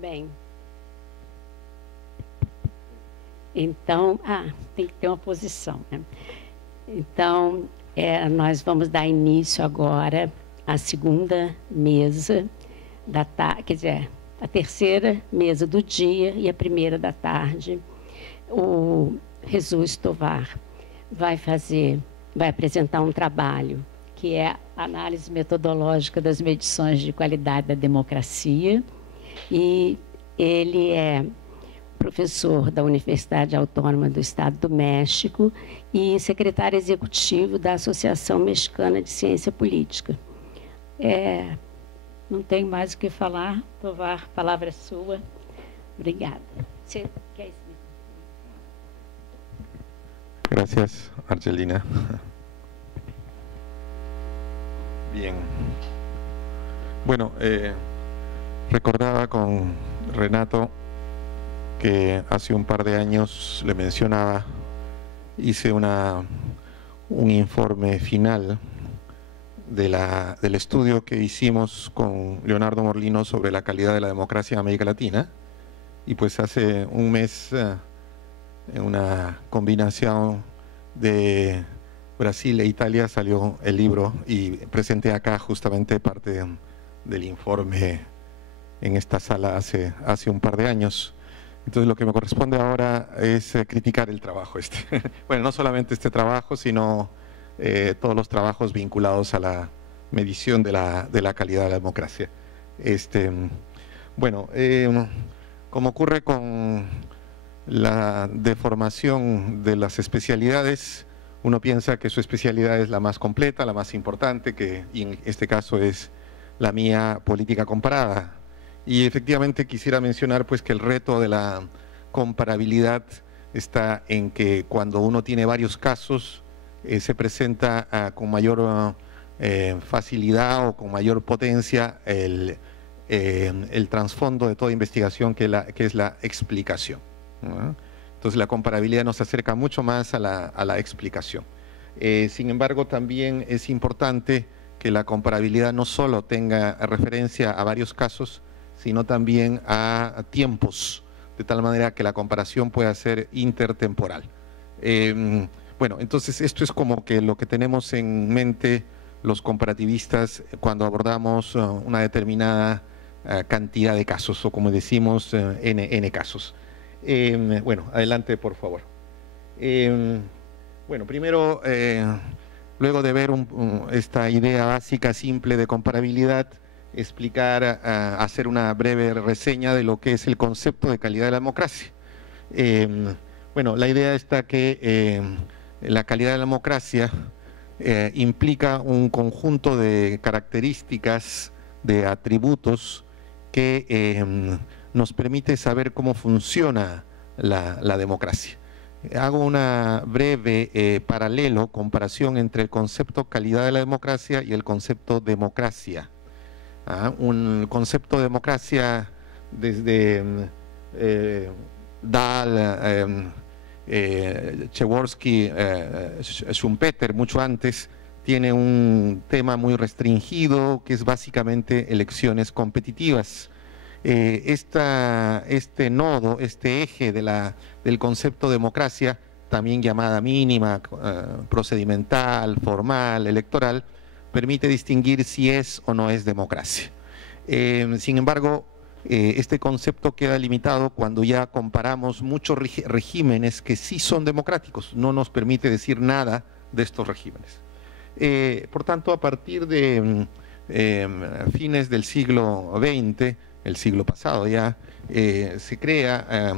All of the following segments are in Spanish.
Bem, então, tem que ter uma posição, né? Então, nós vamos dar início agora à segunda mesa da tarde, quer dizer, a terceira mesa do dia e a primeira da tarde. O Jesus Tovar vai apresentar um trabalho que é a análise metodológica das medições de qualidade da democracia, e ele é professor da Universidade Autônoma do Estado do México e secretário executivo da Associação Mexicana de Ciência Política. Não tenho mais o que falar. Tovar, a palavra é sua. Obrigada. Você quer explicar? Gracias, Argelina. Bien. Bueno, recordaba con Renato que hace un par de años, le mencionaba, hice un informe final del estudio que hicimos con Leonardo Morlino sobre la calidad de la democracia en América Latina, y pues hace un mes, en una combinación de Brasil e Italia, salió el libro y presenté acá justamente parte del informe en esta sala hace un par de años. Entonces lo que me corresponde ahora es criticar el trabajo bueno, no solamente este trabajo, sino todos los trabajos vinculados a la medición de la calidad de la democracia. Bueno, como ocurre con la deformación de las especialidades, uno piensa que su especialidad es la más completa, la más importante, y en este caso es la mía, política comparada. Y efectivamente quisiera mencionar pues que el reto de la comparabilidad está en que cuando uno tiene varios casos se presenta con mayor facilidad o con mayor potencia el trasfondo de toda investigación que es la explicación, ¿no? Entonces la comparabilidad nos acerca mucho más a la explicación. Sin embargo, también es importante que la comparabilidad no solo tenga referencia a varios casos, sino también a tiempos, de tal manera que la comparación pueda ser intertemporal. Bueno, entonces esto es como que lo que tenemos en mente los comparativistas cuando abordamos una determinada cantidad de casos, o como decimos, n casos. Bueno, adelante, por favor. Bueno, primero, luego de ver esta idea básica, simple de comparabilidad, hacer una breve reseña de lo que es el concepto de calidad de la democracia. Bueno, la idea está que la calidad de la democracia implica un conjunto de características, de atributos que nos permite saber cómo funciona la democracia. Hago una breve comparación entre el concepto calidad de la democracia y el concepto democracia. Un concepto de democracia desde Dahl, Przeworski, Schumpeter, mucho antes, tiene un tema muy restringido que es básicamente elecciones competitivas. Este nodo, este eje del concepto de democracia, también llamada mínima, procedimental, formal, electoral, permite distinguir si es o no es democracia. Sin embargo, este concepto queda limitado cuando ya comparamos muchos regímenes que sí son democráticos. No nos permite decir nada de estos regímenes. Por tanto, a partir de fines del siglo XX, el siglo pasado ya, se crea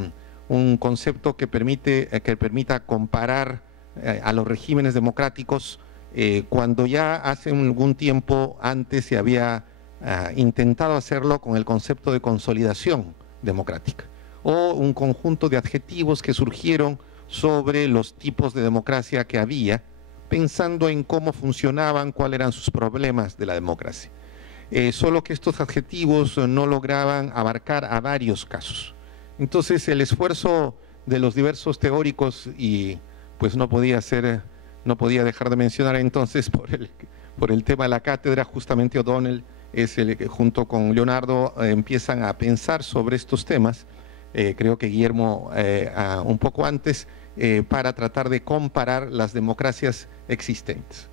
un concepto que permita comparar a los regímenes democráticos cuando ya hace algún tiempo antes se había intentado hacerlo con el concepto de consolidación democrática, o un conjunto de adjetivos que surgieron sobre los tipos de democracia que había, pensando en cómo funcionaban, cuáles eran sus problemas de la democracia. Solo que estos adjetivos no lograban abarcar a varios casos. Entonces el esfuerzo de los diversos teóricos, y pues no podía dejar de mencionar entonces por el tema de la cátedra, justamente O'Donnell es el que junto con Leonardo empiezan a pensar sobre estos temas, creo que Guillermo un poco antes, para tratar de comparar las democracias existentes.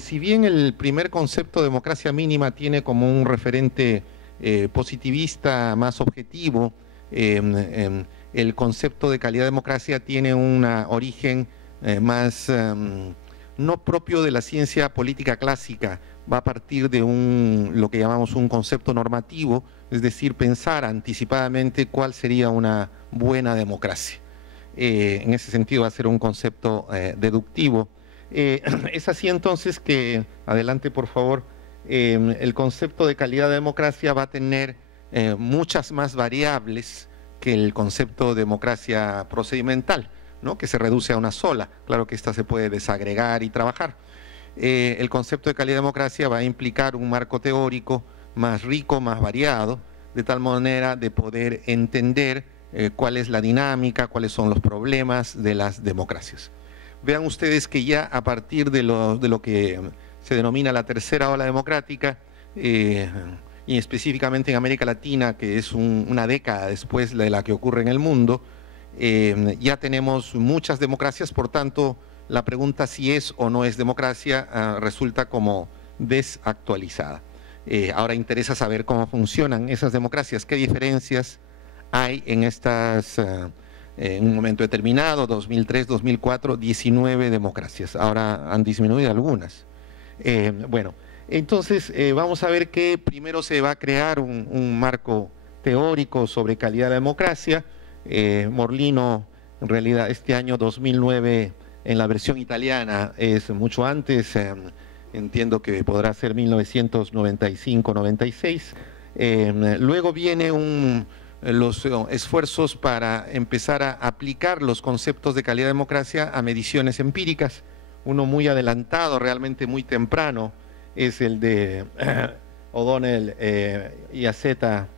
Si bien el primer concepto de democracia mínima tiene como un referente positivista más objetivo, el concepto de calidad de democracia tiene un origen más no propio de la ciencia política clásica, va a partir de lo que llamamos un concepto normativo, es decir, pensar anticipadamente cuál sería una buena democracia. En ese sentido va a ser un concepto deductivo. Es así entonces que, adelante por favor, el concepto de calidad de democracia va a tener muchas más variables que el concepto de democracia procedimental, ¿no?, que se reduce a una sola. Claro que esta se puede desagregar y trabajar. El concepto de calidad de democracia va a implicar un marco teórico más rico, más variado, de tal manera de poder entender cuál es la dinámica, cuáles son los problemas de las democracias. Vean ustedes que ya a partir de lo que se denomina la tercera ola democrática, y específicamente en América Latina, que es una década después de la que ocurre en el mundo, ya tenemos muchas democracias, por tanto, la pregunta si es o no es democracia resulta como desactualizada. Ahora interesa saber cómo funcionan esas democracias, qué diferencias hay en estas, en un momento determinado, 2003, 2004, 19 democracias. Ahora han disminuido algunas. Bueno, entonces vamos a ver que primero se va a crear un marco teórico sobre calidad de democracia. Morlino, en realidad, este año 2009, en la versión italiana, es mucho antes, entiendo que podrá ser 1995-96. Luego viene los esfuerzos para empezar a aplicar los conceptos de calidad de democracia a mediciones empíricas. Uno muy adelantado, realmente muy temprano, es el de O'Donnell, Iaceta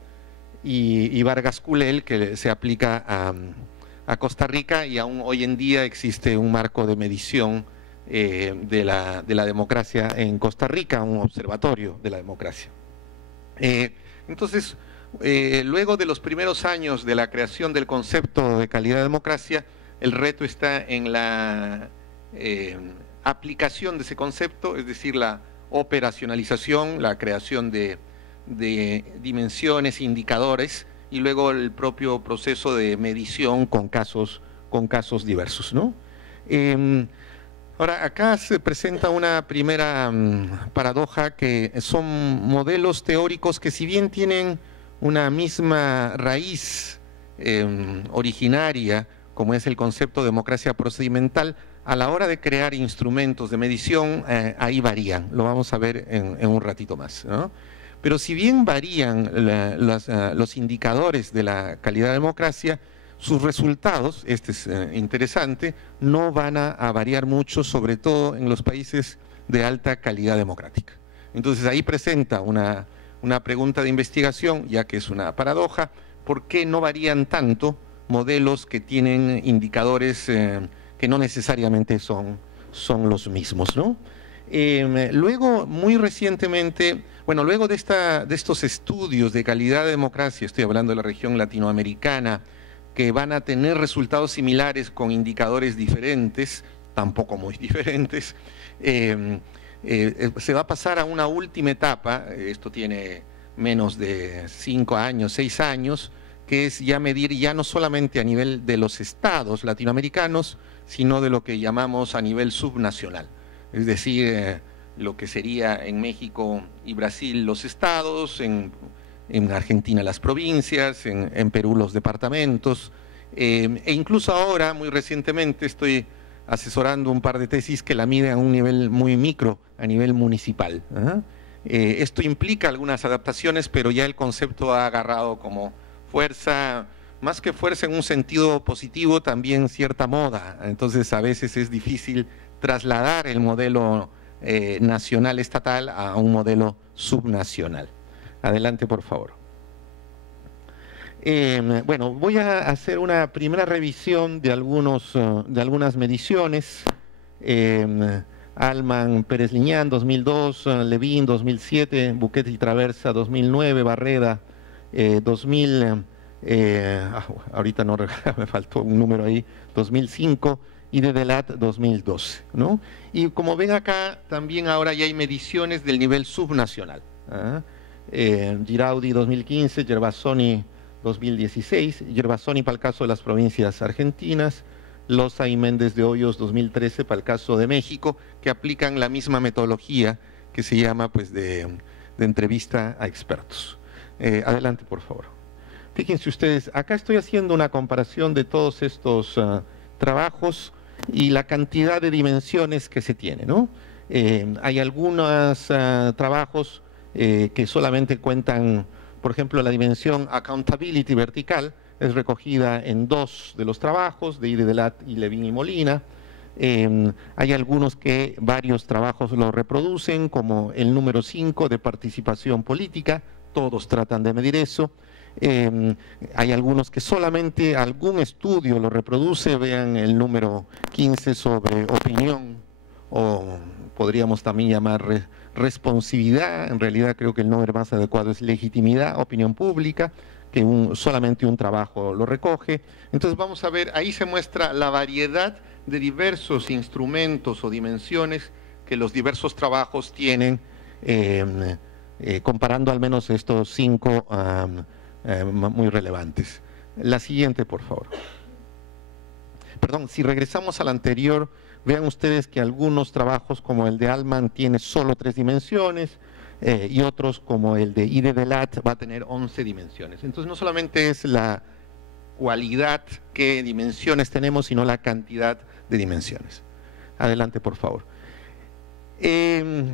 y Vargas Culel, que se aplica a Costa Rica, y aún hoy en día existe un marco de medición de la democracia en Costa Rica, un observatorio de la democracia. Entonces, luego de los primeros años de la creación del concepto de calidad de democracia, el reto está en la aplicación de ese concepto, es decir, la operacionalización, la creación de dimensiones, indicadores, y luego el propio proceso de medición con casos diversos, ¿no? Ahora, acá se presenta una primera paradoja, que son modelos teóricos que, si bien tienen una misma raíz originaria, como es el concepto de democracia procedimental, a la hora de crear instrumentos de medición, ahí varían. Lo vamos a ver en un ratito más, ¿no? Pero si bien varían los indicadores de la calidad de democracia, sus resultados, este es interesante, no van a variar mucho, sobre todo en los países de alta calidad democrática. Entonces ahí presenta una pregunta de investigación, ya que es una paradoja: ¿por qué no varían tanto modelos que tienen indicadores que no necesariamente son los mismos, ¿no? Luego, muy recientemente, bueno, luego de estos estudios de calidad de democracia, estoy hablando de la región latinoamericana, que van a tener resultados similares con indicadores diferentes, tampoco muy diferentes, se va a pasar a una última etapa, esto tiene menos de 5 años, 6 años, que es ya medir ya no solamente a nivel de los estados latinoamericanos, sino de lo que llamamos a nivel subnacional. Es decir, lo que sería en México y Brasil los estados, en Argentina las provincias, en Perú los departamentos, e incluso ahora, muy recientemente, estoy asesorando un par de tesis que la miden a un nivel muy micro, a nivel municipal. Esto implica algunas adaptaciones, pero ya el concepto ha agarrado como fuerza, más que fuerza en un sentido positivo, también cierta moda. Entonces a veces es difícil trasladar el modelo nacional estatal a un modelo subnacional. Adelante, por favor. Bueno, voy a hacer una primera revisión de algunas mediciones. Alman Pérez Liñán 2002, Levin 2007, Buquet y Traversa 2009, Barreda 2000, ahorita no me faltó un número ahí, 2005, y de Delat 2012, ¿no? Y como ven acá, también ahora ya hay mediciones del nivel subnacional. Giraudi 2015, Gervasoni 2016, Gervasoni para el caso de las provincias argentinas, Loza y Méndez de Hoyos 2013 para el caso de México, que aplican la misma metodología que se llama pues de entrevista a expertos. Adelante, por favor. Fíjense ustedes, acá estoy haciendo una comparación de todos estos trabajos y la cantidad de dimensiones que se tiene, ¿no? Hay algunos trabajos que solamente cuentan, por ejemplo, la dimensión accountability vertical, es recogida en 2 de los trabajos, de Delat y Levin y Molina. Hay algunos que varios trabajos lo reproducen, como el número 5 de participación política, todos tratan de medir eso. Hay algunos que solamente algún estudio lo reproduce, vean el número 15 sobre opinión, o podríamos también llamar responsividad. En realidad creo que el nombre más adecuado es legitimidad, opinión pública, que solamente un trabajo lo recoge. Entonces vamos a ver, ahí se muestra la variedad de diversos instrumentos o dimensiones que los diversos trabajos tienen, comparando al menos estos 5 muy relevantes. La siguiente, por favor. Perdón, si regresamos al anterior, vean ustedes que algunos trabajos como el de Alman tiene solo 3 dimensiones, y otros como el de I. de Delat va a tener 11 dimensiones. Entonces no solamente es la cualidad, qué dimensiones tenemos, sino la cantidad de dimensiones. Adelante, por favor.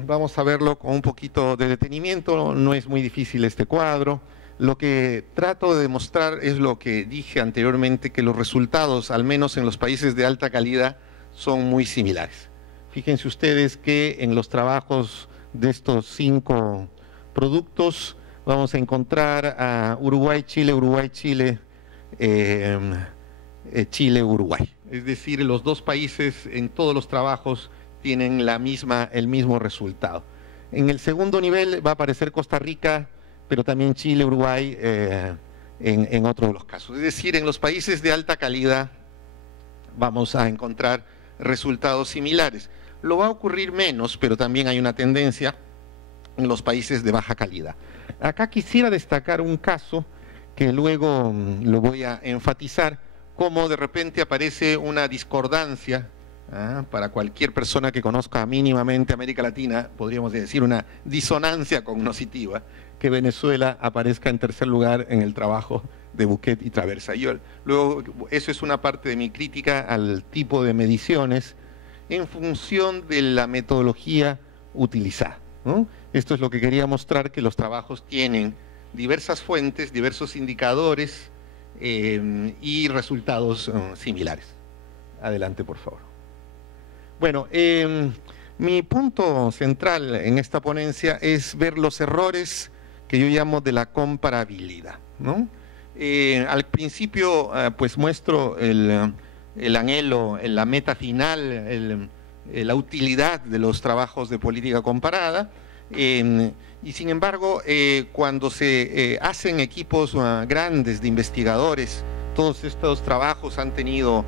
Vamos a verlo con un poquito de detenimiento, no es muy difícil este cuadro. Lo que trato de demostrar es lo que dije anteriormente, que los resultados, al menos en los países de alta calidad, son muy similares. Fíjense ustedes que en los trabajos de estos 5 productos vamos a encontrar a Uruguay, Chile, Chile, Uruguay. Es decir, los 2 países en todos los trabajos tienen el mismo resultado. En el segundo nivel va a aparecer Costa Rica, pero también Chile, Uruguay en otro de los casos. Es decir, en los países de alta calidad vamos a encontrar resultados similares. Lo va a ocurrir menos, pero también hay una tendencia en los países de baja calidad. Acá quisiera destacar un caso que luego lo voy a enfatizar, cómo de repente aparece una discordancia, para cualquier persona que conozca mínimamente América Latina, podríamos decir una disonancia cognoscitiva, que Venezuela aparezca en tercer lugar en el trabajo de Buquet y Traversa. Luego, eso es una parte de mi crítica al tipo de mediciones en función de la metodología utilizada, ¿no? Esto es lo que quería mostrar, que los trabajos tienen diversas fuentes, diversos indicadores y resultados similares. Adelante, por favor. Bueno, mi punto central en esta ponencia es ver los errores que yo llamo de la comparabilidad, ¿no? Al principio, pues muestro el anhelo, la meta final, la utilidad de los trabajos de política comparada, y sin embargo, cuando se hacen equipos grandes de investigadores, todos estos trabajos han sido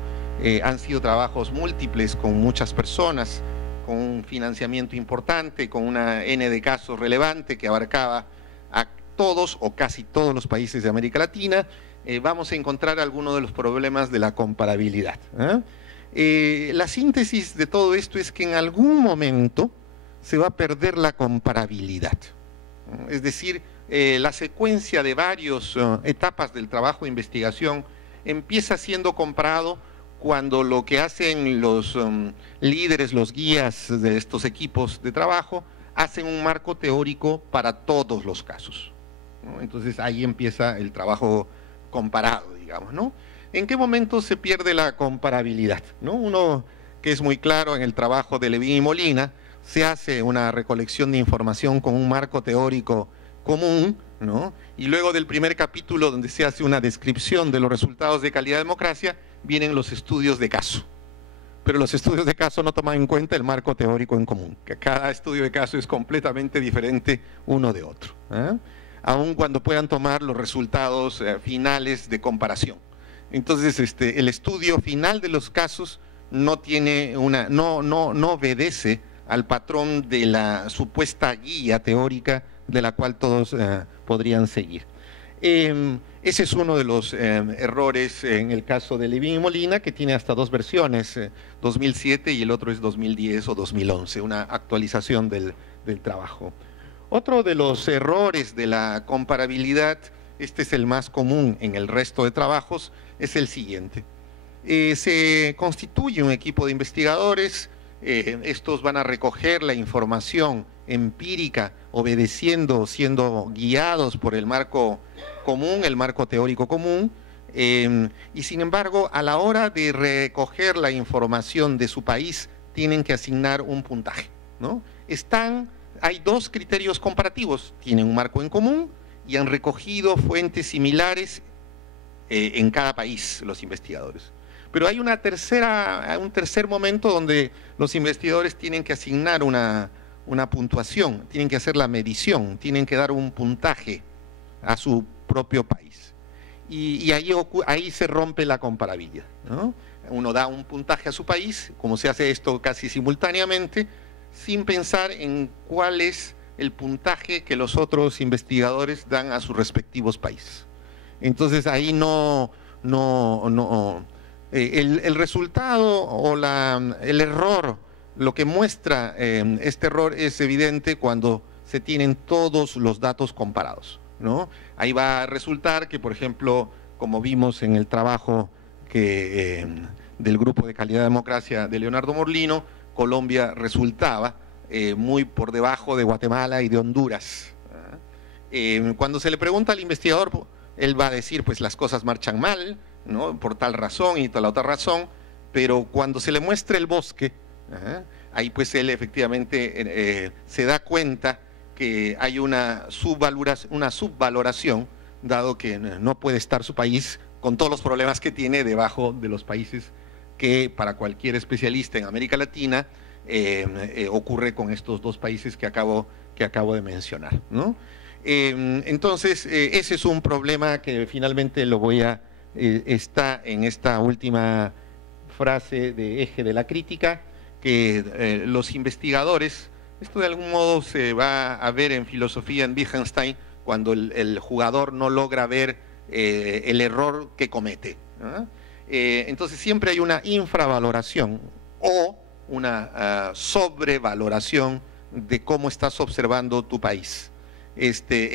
trabajos múltiples con muchas personas, con un financiamiento importante, con una N de casos relevante que abarcaba a todos o casi todos los países de América Latina. Vamos a encontrar algunos de los problemas de la comparabilidad. La síntesis de todo esto es que en algún momento se va a perder la comparabilidad. Es decir, la secuencia de varias etapas del trabajo de investigación empieza siendo comparado cuando lo que hacen los líderes, los guías de estos equipos de trabajo, hacen un marco teórico para todos los casos, ¿no? Entonces ahí empieza el trabajo comparado, digamos, ¿no? ¿En qué momento se pierde la comparabilidad, ¿no? Uno que es muy claro en el trabajo de Levin y Molina, se hace una recolección de información con un marco teórico común, ¿no? Y luego del primer capítulo, donde se hace una descripción de los resultados de calidad de democracia, vienen los estudios de caso, pero los estudios de caso no toman en cuenta el marco teórico en común, que cada estudio de caso es completamente diferente uno de otro, aun cuando puedan tomar los resultados finales de comparación. Entonces, el estudio final de los casos no obedece al patrón de la supuesta guía teórica de la cual todos podrían seguir. Ese es uno de los errores en el caso de Levin y Molina, que tiene hasta dos versiones, 2007 y el otro es 2010 o 2011, una actualización del trabajo. Otro de los errores de la comparabilidad, este es el más común en el resto de trabajos, es el siguiente. Se constituye un equipo de investigadores, estos van a recoger la información empírica, siendo guiados por el marco común, el marco teórico común, y sin embargo, a la hora de recoger la información de su país, tienen que asignar un puntaje, ¿no? Hay dos criterios comparativos, tienen un marco en común y han recogido fuentes similares en cada país los investigadores. Pero hay un tercer momento donde los investigadores tienen que asignar una puntuación, tienen que hacer la medición, tienen que dar un puntaje a su propio país. Y ahí se rompe la comparabilidad, ¿no? Uno da un puntaje a su país, como se hace esto casi simultáneamente, sin pensar en cuál es el puntaje que los otros investigadores dan a sus respectivos países. Entonces ahí el resultado o el error, lo que muestra este error es evidente cuando se tienen todos los datos comparados, ¿no? Ahí va a resultar que, por ejemplo, como vimos en el trabajo del Grupo de Calidad de Democracia de Leonardo Morlino, Colombia resultaba muy por debajo de Guatemala y de Honduras. Cuando se le pregunta al investigador, él va a decir, pues las cosas marchan mal, ¿no? Por tal razón y tal otra razón, pero cuando se le muestra el bosque, ahí pues él efectivamente se da cuenta que hay una subvaloración, dado que no puede estar su país con todos los problemas que tiene debajo de los países que para cualquier especialista en América Latina ocurre con estos dos países que acabo de mencionar, ¿no? Entonces, ese es un problema que finalmente está en esta última frase de eje de la crítica, que los investigadores, esto de algún modo se va a ver en filosofía en Wittgenstein, cuando el jugador no logra ver el error que comete, ¿no? Entonces siempre hay una infravaloración o una sobrevaloración de cómo estás observando tu país. Este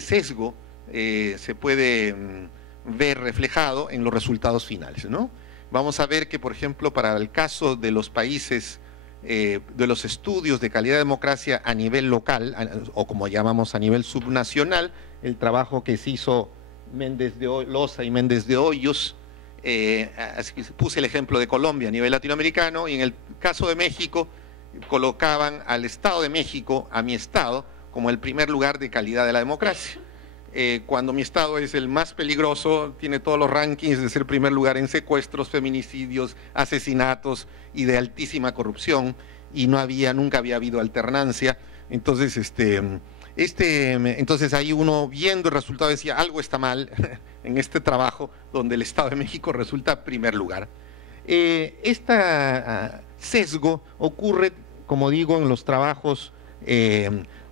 sesgo se puede ver reflejado en los resultados finales, ¿no? Vamos a ver que, por ejemplo, para el caso de los países, de los estudios de calidad de democracia a nivel local, o como llamamos a nivel subnacional, el trabajo que se hizo Méndez de Loza y Méndez de Hoyos, puse el ejemplo de Colombia a nivel latinoamericano, y en el caso de México colocaban al Estado de México, a mi estado, como el primer lugar de calidad de la democracia. Cuando mi estado es el más peligroso, tiene todos los rankings de ser primer lugar en secuestros, feminicidios, asesinatos y de altísima corrupción, y nunca había habido alternancia. Entonces, entonces ahí uno viendo el resultado decía, algo está mal en este trabajo donde el Estado de México resulta primer lugar. Este sesgo ocurre, como digo, en los trabajos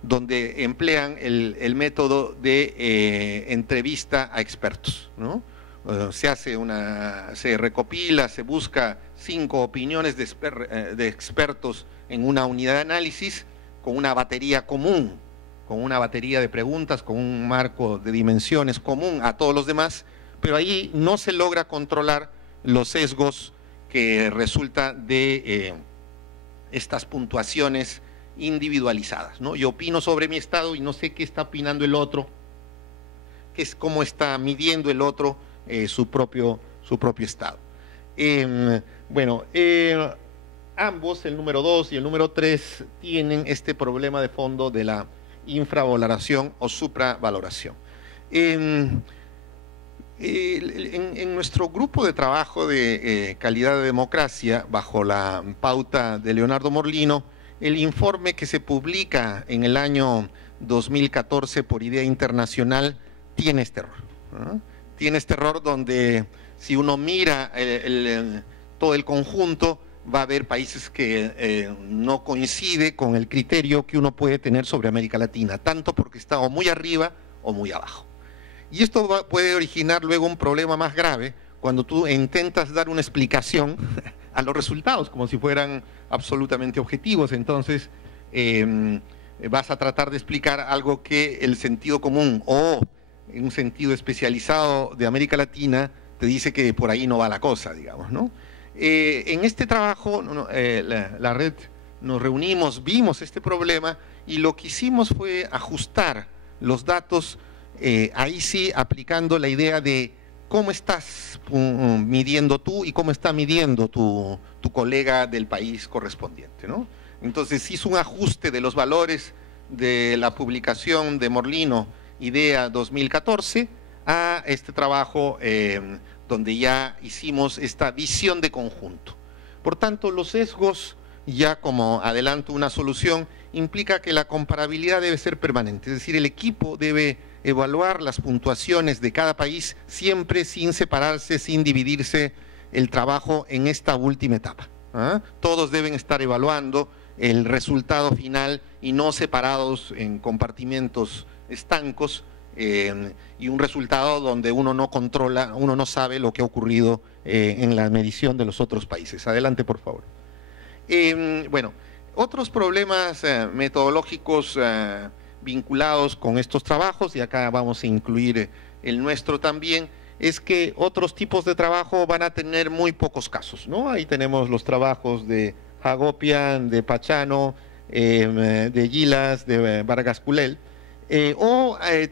donde emplean el método de entrevista a expertos, ¿no? Se recopila, se busca 5 opiniones de expertos en una unidad de análisis con una batería común, con una batería de preguntas, con un marco de dimensiones común a todos los demás, pero ahí no se logra controlar los sesgos que resultan de estas puntuaciones individualizadas, ¿no? Yo opino sobre mi estado y no sé qué está opinando el otro, cómo está midiendo el otro su propio estado. Ambos, el número 2 y el número 3, tienen este problema de fondo de la infravaloración o supravaloración. En nuestro grupo de trabajo de calidad de democracia, bajo la pauta de Leonardo Morlino, el informe que se publica en el año 2014 por Idea Internacional tiene este error, ¿no? Tiene este error donde si uno mira todo el conjunto, va a haber países que no coincide con el criterio que uno puede tener sobre América Latina, tanto porque está o muy arriba o muy abajo. Y esto puede originar luego un problema más grave cuando tú intentas dar una explicación a los resultados, como si fueran absolutamente objetivos. Entonces, vas a tratar de explicar algo que el sentido común o en un sentido especializado de América Latina te dice que por ahí no va la cosa, digamos, ¿no? En este trabajo, la red, nos reunimos, vimos este problema y lo que hicimos fue ajustar los datos, ahí sí aplicando la idea de cómo estás midiendo tú y cómo está midiendo tu colega del país correspondiente, ¿no? Entonces hizo un ajuste de los valores de la publicación de Morlino, Idea 2014, a este trabajo donde ya hicimos esta visión de conjunto. Por tanto, los sesgos, ya como adelanto una solución, implica que la comparabilidad debe ser permanente, es decir, el equipo debe evaluar las puntuaciones de cada país siempre sin separarse, sin dividirse el trabajo en esta última etapa, ¿ah? Todos deben estar evaluando el resultado final y no separados en compartimentos estancos, y un resultado donde uno no controla, uno no sabe lo que ha ocurrido en la medición de los otros países. Adelante, por favor. Bueno, otros problemas metodológicos vinculados con estos trabajos, y acá vamos a incluir el nuestro también, es que otros tipos de trabajo van a tener muy pocos casos, ¿no? Ahí tenemos los trabajos de Hagopian, de Pachano, de Gilas, de Vargas Culel,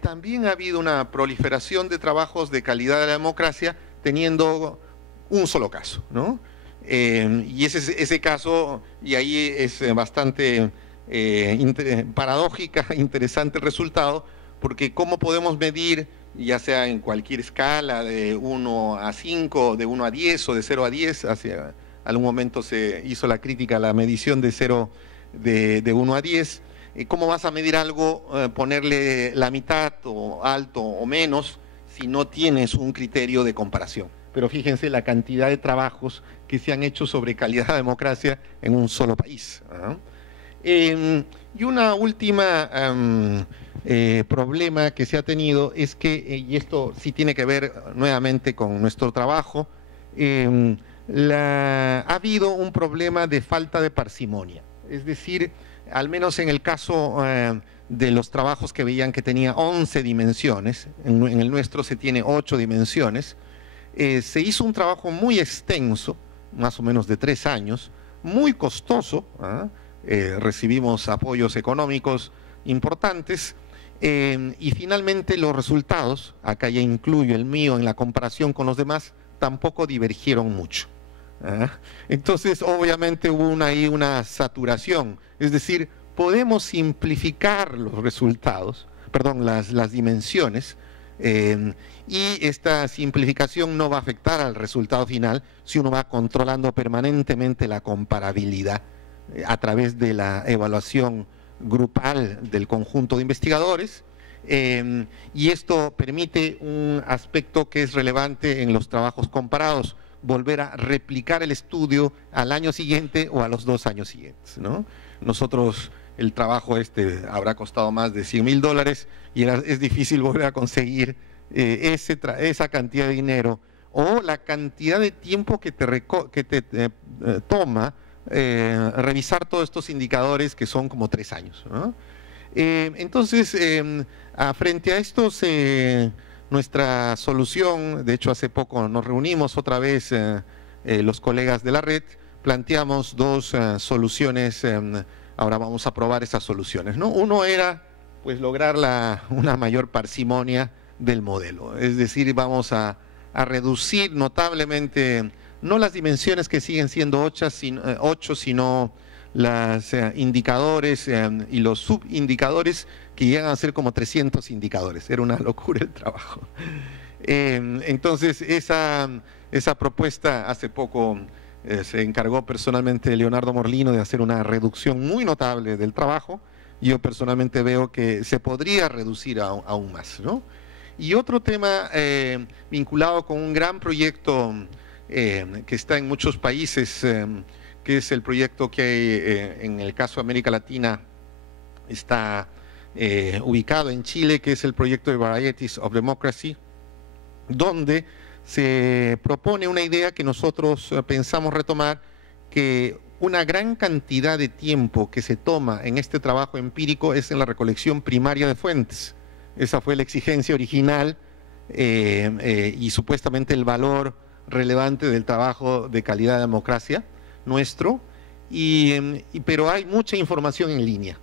también ha habido una proliferación de trabajos de calidad de la democracia teniendo un solo caso, ¿no? Y ese caso, y ahí es bastante paradójica, interesante el resultado, porque cómo podemos medir, ya sea en cualquier escala, de 1 a 5, de 1 a 10 o de 0 a 10, hacia algún momento se hizo la crítica a la medición de 0 de 1 a 10, ¿cómo vas a medir algo, ponerle la mitad o alto o menos si no tienes un criterio de comparación? Pero fíjense la cantidad de trabajos que se han hecho sobre calidad de democracia en un solo país, ¿ah? Y una última problema que se ha tenido es que, y esto sí tiene que ver nuevamente con nuestro trabajo, ha habido un problema de falta de parsimonia. Es decir, al menos en el caso de los trabajos que veían que tenía 11 dimensiones, en el nuestro se tiene 8 dimensiones, se hizo un trabajo muy extenso, más o menos de 3 años, muy costoso, ¿ah? Recibimos apoyos económicos importantes, y finalmente los resultados, acá ya incluyo el mío en la comparación con los demás, tampoco divergieron mucho, ¿ah? Entonces obviamente hubo ahí una saturación, es decir, podemos simplificar los resultados, perdón, las dimensiones, y esta simplificación no va a afectar al resultado final si uno va controlando permanentemente la comparabilidad a través de la evaluación grupal del conjunto de investigadores, y esto permite un aspecto que es relevante en los trabajos comparados, volver a replicar el estudio al año siguiente o a los 2 años siguientes, ¿no? Nosotros, el trabajo habrá costado más de $100.000 y es difícil volver a conseguir esa cantidad de dinero o la cantidad de tiempo que te toma revisar todos estos indicadores, que son como 3 años, ¿no? Entonces, frente a esto, nuestra solución, de hecho hace poco nos reunimos otra vez los colegas de la red, planteamos 2 soluciones, ahora vamos a probar esas soluciones, ¿no? Uno era pues lograr una mayor parsimonia del modelo, es decir, vamos a reducir notablemente no las dimensiones que siguen siendo 8, sino los indicadores y los subindicadores que llegan a ser como 300 indicadores. Era una locura el trabajo. Entonces, esa propuesta hace poco se encargó personalmente Leonardo Morlino de hacer una reducción muy notable del trabajo. Yo personalmente veo que se podría reducir aún más, ¿no? Y otro tema vinculado con un gran proyecto que está en muchos países, que es el proyecto que en el caso de América Latina está ubicado en Chile, que es el proyecto de Varieties of Democracy, donde se propone una idea que nosotros pensamos retomar, que una gran cantidad de tiempo que se toma en este trabajo empírico es en la recolección primaria de fuentes. Esa fue la exigencia original y supuestamente el valor relevante del trabajo de calidad de democracia nuestro, pero hay mucha información en línea,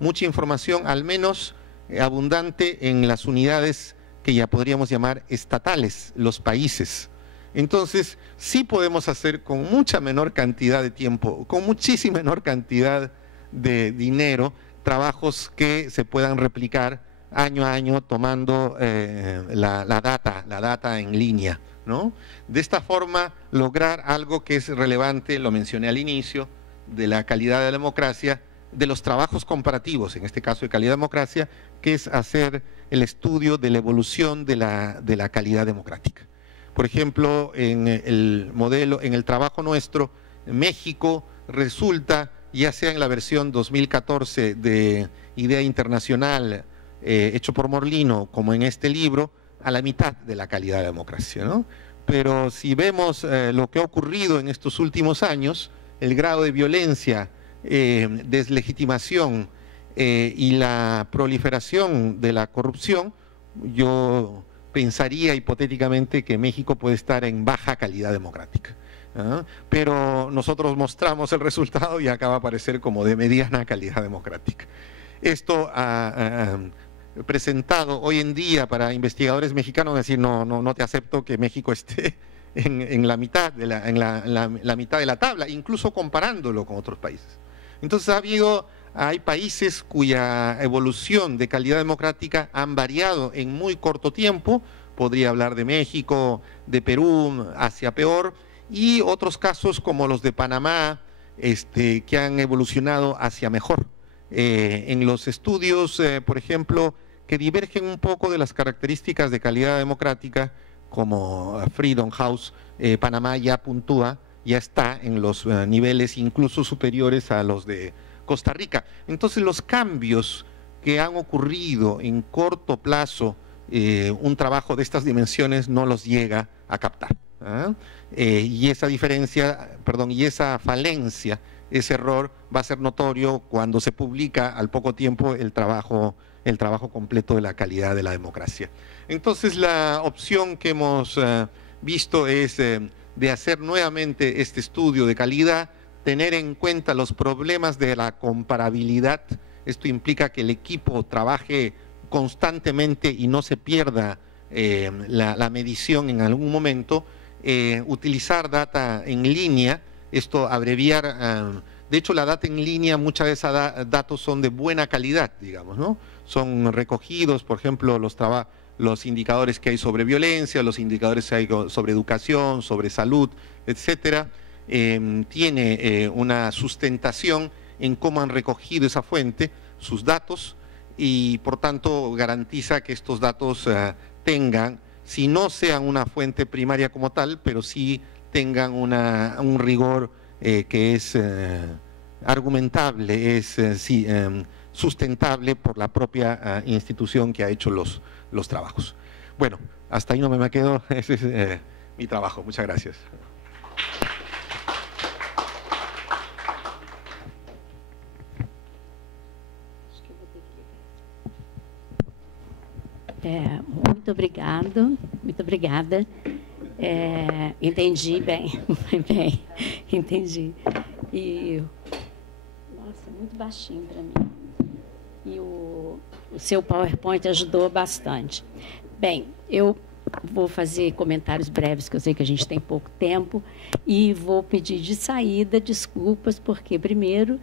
mucha información al menos abundante en las unidades que ya podríamos llamar estatales, los países. Entonces, sí podemos hacer con mucha menor cantidad de tiempo, con muchísima menor cantidad de dinero, trabajos que se puedan replicar año a año tomando la data en línea, ¿no? De esta forma, lograr algo que es relevante, lo mencioné al inicio, de la calidad de la democracia, de los trabajos comparativos, en este caso de calidad de democracia, que es hacer el estudio de la evolución de la calidad democrática. Por ejemplo, en el modelo, en el trabajo nuestro, México resulta, ya sea en la versión 2014 de Idea Internacional, hecho por Morlino, como en este libro, a la mitad de la calidad de la democracia, ¿no? Pero si vemos lo que ha ocurrido en estos últimos años, el grado de violencia, deslegitimación y la proliferación de la corrupción, yo pensaría hipotéticamente que México puede estar en baja calidad democrática. Pero nosotros mostramos el resultado y acaba de aparecer como de mediana calidad democrática. Esto presentado hoy en día para investigadores mexicanos, decir, no te acepto que México esté en la mitad de la mitad de la tabla, incluso comparándolo con otros países. Entonces hay países cuya evolución de calidad democrática han variado en muy corto tiempo, podría hablar de México, de Perú, hacia peor, y otros casos como los de Panamá, que han evolucionado hacia mejor. En los estudios, por ejemplo, que divergen un poco de las características de calidad democrática, como Freedom House, Panamá ya puntúa, ya está en los niveles incluso superiores a los de Costa Rica. Entonces los cambios que han ocurrido en corto plazo, un trabajo de estas dimensiones no los llega a captar. Y esa diferencia, perdón, y esa falencia, ese error va a ser notorio cuando se publica al poco tiempo el trabajo completo de la calidad de la democracia. Entonces la opción que hemos visto es de hacer nuevamente este estudio de calidad, tener en cuenta los problemas de la comparabilidad. Esto implica que el equipo trabaje constantemente y no se pierda la medición en algún momento, utilizar data en línea, esto abreviar, de hecho la data en línea, muchas de esos datos son de buena calidad, digamos, ¿no? Son recogidos, por ejemplo, los indicadores que hay sobre violencia, los indicadores que hay sobre educación, sobre salud, etcétera. Tiene una sustentación en cómo han recogido esa fuente, sus datos, y por tanto garantiza que estos datos tengan, si no sean una fuente primaria como tal, pero sí tengan un rigor que es argumentable, es sustentable por la propia institución que ha hecho los trabajos. Bueno, hasta ahí no me quedo, ese es mi trabajo. Muchas gracias. Muito obrigado, muito obrigada. Entendi bem, bem, entendi. E, nossa, muito baixinho para mim. E o seu PowerPoint ajudou bastante. Bem, eu vou fazer comentários breves, que eu sei que a gente tem pouco tempo, e vou pedir de saída desculpas, porque, primeiro,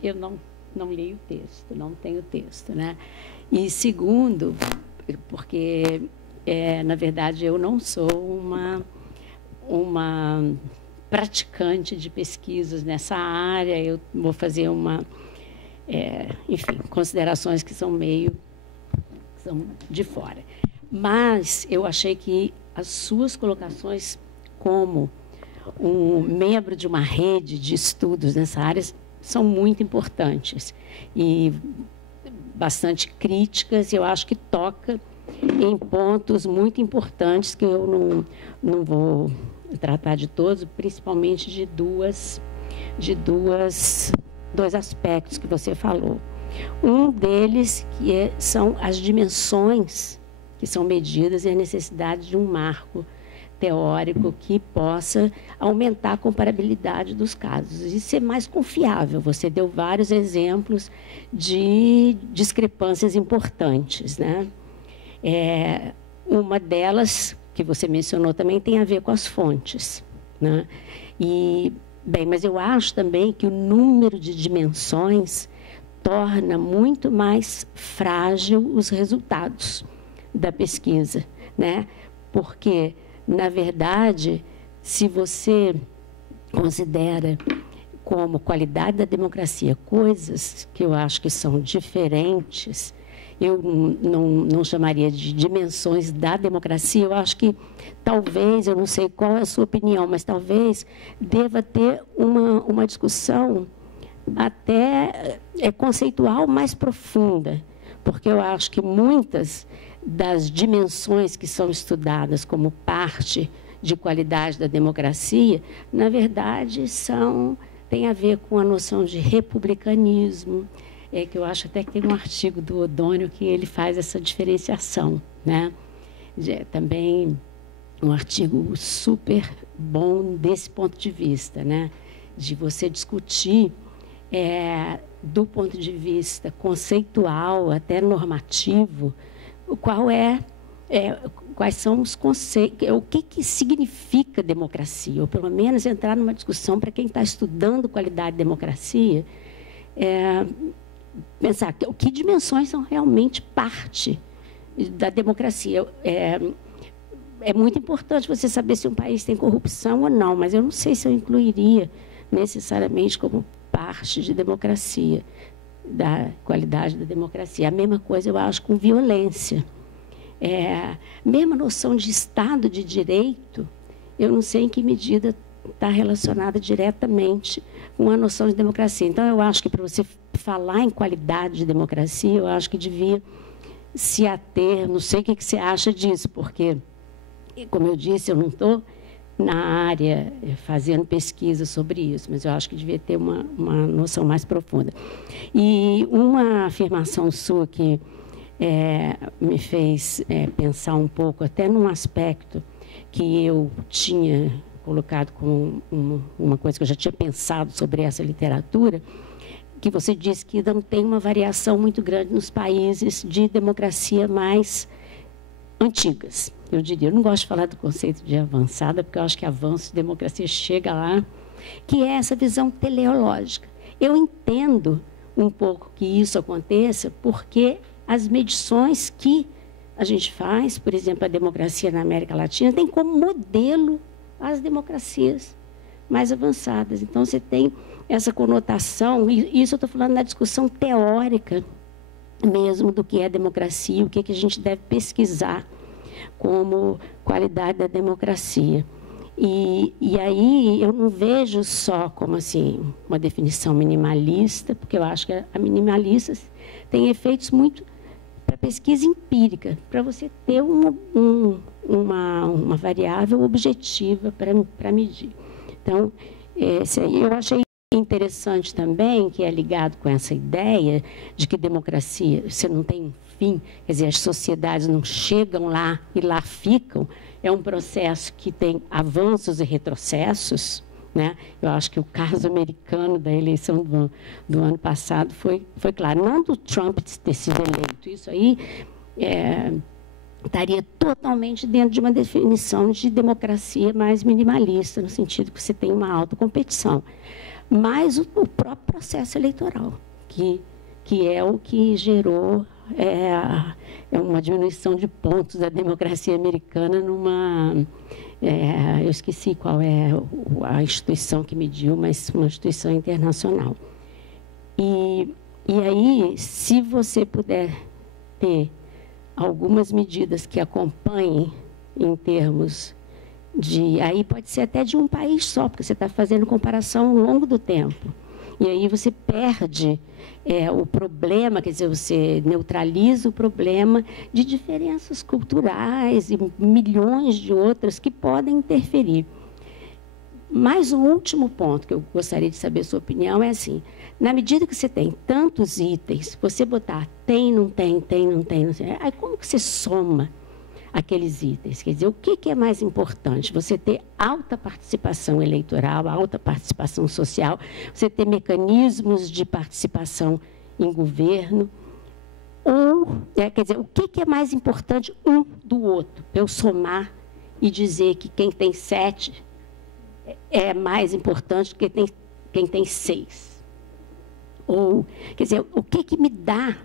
eu não leio o texto, não tenho texto, né? E, segundo, porque na verdade, eu não sou uma praticante de pesquisas nessa área. Eu vou fazer enfim, considerações que são de fora. Mas eu achei que as suas colocações como um membro de uma rede de estudos nessa área são muito importantes e bastante críticas, e eu acho que toca em pontos muito importantes que eu não vou tratar de todos, principalmente de dois aspectos que você falou. Um deles são as dimensões que são medidas e a necessidade de um marco teórico que possa aumentar a comparabilidade dos casos e ser mais confiável. Você deu vários exemplos de discrepâncias importantes, né? Uma delas, que você mencionou também, tem a ver com as fontes, né? Mas eu acho também que o número de dimensões torna muito mais frágil os resultados da pesquisa, né? Porque, na verdade, se você considera como qualidade da democracia coisas que eu acho que são diferentes, eu não chamaria de dimensões da democracia. Eu acho que talvez, eu não sei qual é a sua opinião, mas talvez deva ter uma discussão até conceitual mais profunda, porque eu acho que muitas das dimensões que são estudadas como parte de qualidade da democracia, na verdade, tem a ver com a noção de republicanismo, que eu acho até que tem um artigo do O'Donnell que ele faz essa diferenciação, né? Também um artigo super bom desse ponto de vista, né? De você discutir do ponto de vista conceitual, até normativo, quais são os conceitos, o que significa democracia, ou pelo menos entrar numa discussão para quem está estudando qualidade de democracia, pensar que dimensões são realmente parte da democracia. É muito importante você saber se um país tem corrupção ou não, mas eu não sei se eu incluiria necessariamente como parte de democracia, da qualidade da democracia. A mesma coisa eu acho com violência. Mesma noção de Estado de Direito, eu não sei em que medida está relacionada diretamente com a noção de democracia. Então, eu acho que para você falar em qualidade de democracia, eu acho que devia se ater, não sei o que você acha disso, porque, como eu disse, eu não estou na área fazendo pesquisa sobre isso, mas eu acho que devia ter uma noção mais profunda. E uma afirmação sua que me fez pensar um pouco, até num aspecto que eu tinha colocado como uma coisa que eu já tinha pensado sobre essa literatura, que você disse que não tem uma variação muito grande nos países de democracia mais antigas. Eu diria, eu não gosto de falar do conceito de avançada, porque eu acho que avanço de democracia chega lá, que é essa visão teleológica. Eu entendo um pouco que isso aconteça, porque as medições que a gente faz, por exemplo, a democracia na América Latina, tem como modelo as democracias mais avançadas. Então, você tem essa conotação, e isso eu estou falando na discussão teórica mesmo do que é democracia, o que a gente deve pesquisar como qualidade da democracia. E aí eu não vejo só como assim uma definição minimalista, porque eu acho que a minimalista tem efeitos muito para pesquisa empírica, para você ter uma variável objetiva para medir. Então, esse aí eu achei interessante também, que é ligado com essa ideia de que democracia, você não tem fim, quer dizer, as sociedades não chegam lá e lá ficam, é um processo que tem avanços e retrocessos, né? Eu acho que o caso americano da eleição do ano passado foi claro, não do Trump ter sido eleito, isso aí estaria totalmente dentro de uma definição de democracia mais minimalista, no sentido que você tem uma alta competição. Mas o próprio processo eleitoral, que é o que gerou uma diminuição de pontos da democracia americana numa... eu esqueci qual é a instituição que mediu, mas uma instituição internacional. E aí, se você puder ter algumas medidas que acompanhem em termos de... Aí pode ser até de um país só, porque você está fazendo comparação ao longo do tempo. E aí você perde o problema, quer dizer, você neutraliza o problema de diferenças culturais e milhões de outras que podem interferir. Mas o último ponto que eu gostaria de saber a sua opinião é assim: na medida que você tem tantos itens, você botar tem, não tem, não tem, aí como que você soma aqueles itens? Quer dizer, o que é mais importante? Você ter alta participação eleitoral, alta participação social, você ter mecanismos de participação em governo, ou, quer dizer, o que é mais importante um do outro? Para eu somar e dizer que quem tem 7 é mais importante do que quem tem 6. Ou, quer dizer, o que me dá,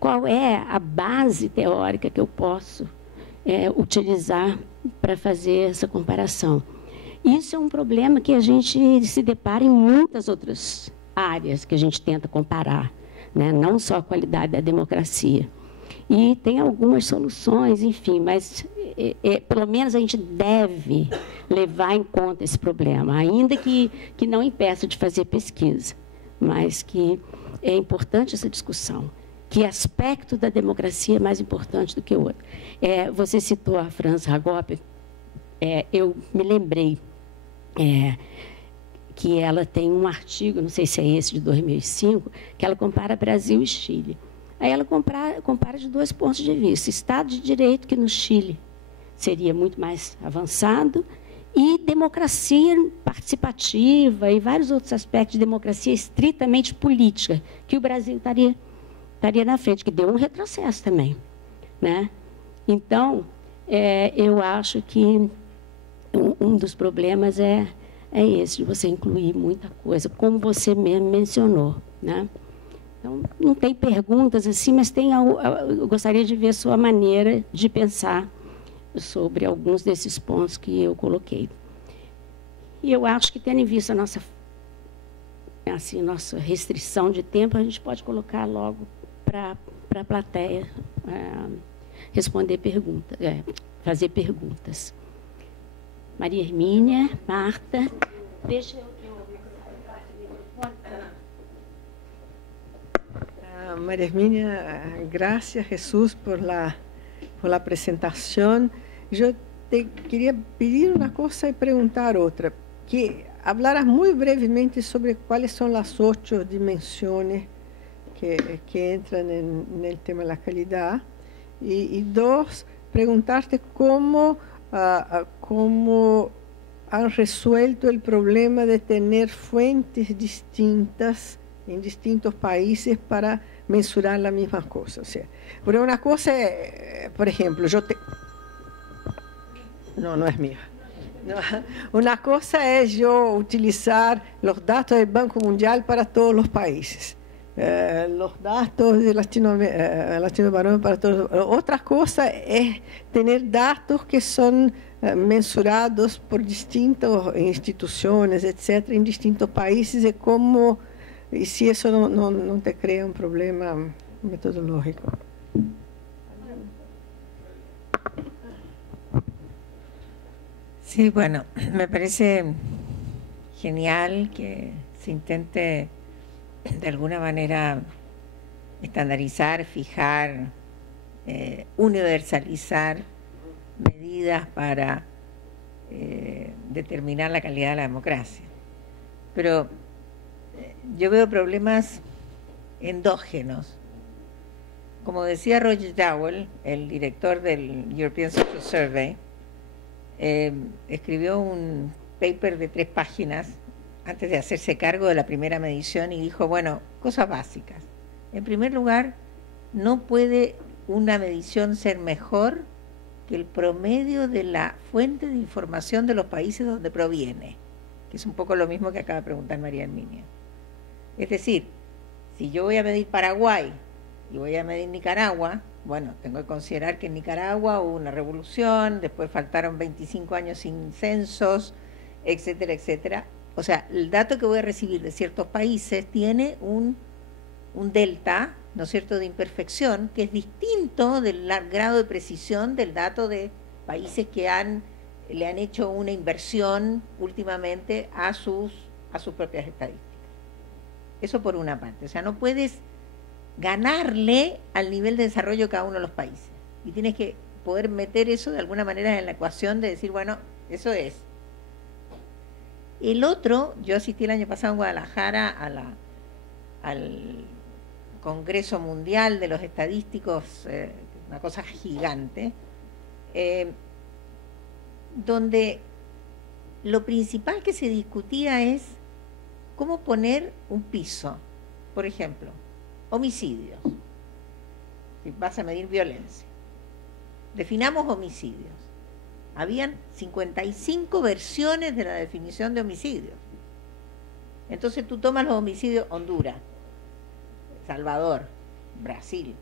qual é a base teórica que eu posso utilizar para fazer essa comparação? Isso é um problema que a gente se depara em muitas outras áreas que a gente tenta comparar, né? Não só a qualidade da democracia. E tem algumas soluções, enfim, mas pelo menos a gente deve levar em conta esse problema, ainda que não impeça de fazer pesquisa, mas que é importante essa discussão. Que aspecto da democracia é mais importante do que o outro? Você citou a Franz Ragop, eu me lembrei que ela tem um artigo, não sei se é esse de 2005, que ela compara Brasil e Chile. Aí ela compara de 2 pontos de vista: Estado de Direito, que no Chile seria muito mais avançado, e democracia participativa e vários outros aspectos de democracia estritamente política, que o Brasil estaria na frente, que deu um retrocesso também, né? Então, eu acho que um dos problemas é esse, de você incluir muita coisa, como você mesmo mencionou, né? Então, não tem perguntas assim, mas eu gostaria de ver a sua maneira de pensar sobre alguns desses pontos que eu coloquei. E eu acho que, tendo em vista a nossa restrição de tempo, a gente pode colocar logo para a plateia responder perguntas, fazer perguntas. Maria Hermínia, Marta, deixa eu... María Herminia, gracias Jesús por la presentación. Yo te quería pedir una cosa y preguntar otra, que hablaras muy brevemente sobre cuáles son las 8 dimensiones que entran en el tema de la calidad, y 2, preguntarte cómo han resuelto el problema de tener fuentes distintas en distintos países para mensurar la misma cosa. O sea, porque una cosa, por ejemplo, no es mía. No, una cosa es yo utilizar los datos del Banco Mundial para todos los países, los datos de Latinoamérica para todos. Otra cosa es tener datos que son mensurados por distintas instituciones, etcétera, en distintos países, y si eso no te crea un problema metodológico. Sí, bueno, me parece genial que se intente de alguna manera estandarizar, fijar, universalizar medidas para determinar la calidad de la democracia. Pero yo veo problemas endógenos. Como decía Roger Dowell, el director del European Social Survey, escribió un paper de 3 páginas antes de hacerse cargo de la primera medición y dijo, bueno, cosas básicas. En primer lugar, no puede una medición ser mejor que el promedio de la fuente de información de los países donde proviene, que es un poco lo mismo que acaba de preguntar María Herminia. Es decir, si yo voy a medir Paraguay y voy a medir Nicaragua, bueno, tengo que considerar que en Nicaragua hubo una revolución, después faltaron 25 años sin censos, etcétera, etcétera. O sea, el dato que voy a recibir de ciertos países tiene un delta, ¿no es cierto?, de imperfección, que es distinto del grado de precisión del dato de países que le han hecho una inversión últimamente a sus propias estadísticas. Eso por una parte. O sea, no puedes ganarle al nivel de desarrollo de cada uno de los países. Y tienes que poder meter eso de alguna manera en la ecuación de decir, bueno, eso es. El otro, yo asistí el año pasado en Guadalajara al Congreso Mundial de los Estadísticos, una cosa gigante, donde lo principal que se discutía es cómo poner un piso. Por ejemplo, homicidios. Si vas a medir violencia. Definamos homicidios. Habían 55 versiones de la definición de homicidios. Entonces tú tomas los homicidios Honduras, Salvador, Brasil.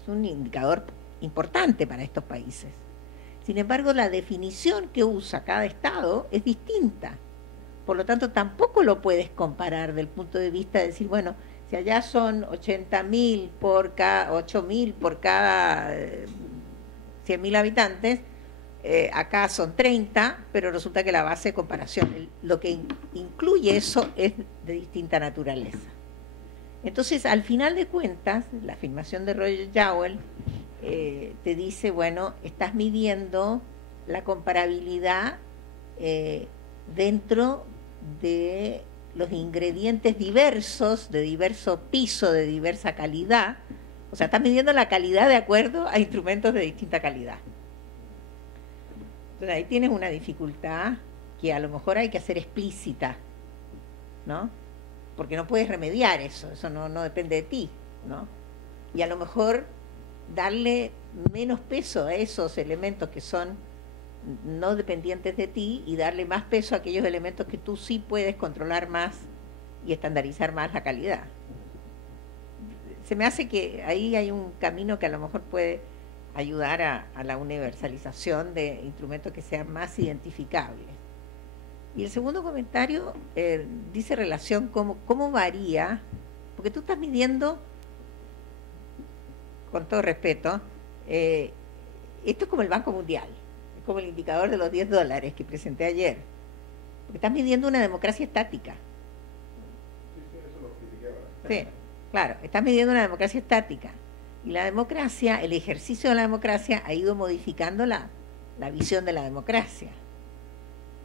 Es un indicador importante para estos países. Sin embargo, la definición que usa cada estado es distinta. Por lo tanto, tampoco lo puedes comparar del punto de vista de decir, bueno, si allá son 80.000 por cada 8.000 por cada 100.000 habitantes, acá son 30, pero resulta que la base de comparación, lo que incluye eso es de distinta naturaleza. Entonces, al final de cuentas, la afirmación de Roger Jowell te dice, bueno, estás midiendo la comparabilidad dentro de los ingredientes diversos, de diverso piso, de diversa calidad. O sea, estás midiendo la calidad de acuerdo a instrumentos de distinta calidad. Entonces ahí tienes una dificultad que a lo mejor hay que hacer explícita, ¿no? Porque no puedes remediar eso no depende de ti, ¿no? Y a lo mejor darle menos peso a esos elementos que son no dependientes de ti y darle más peso a aquellos elementos que tú sí puedes controlar más y estandarizar más la calidad. Se me hace que ahí hay un camino que a lo mejor puede ayudar a la universalización de instrumentos que sean más identificables. Y el segundo comentario dice relación cómo varía, porque tú estás midiendo, con todo respeto, esto es como el Banco Mundial, es como el indicador de los $10 que presenté ayer, porque estás midiendo una democracia estática. Sí, claro, estás midiendo una democracia estática. Y la democracia, el ejercicio de la democracia ha ido modificando la visión de la democracia.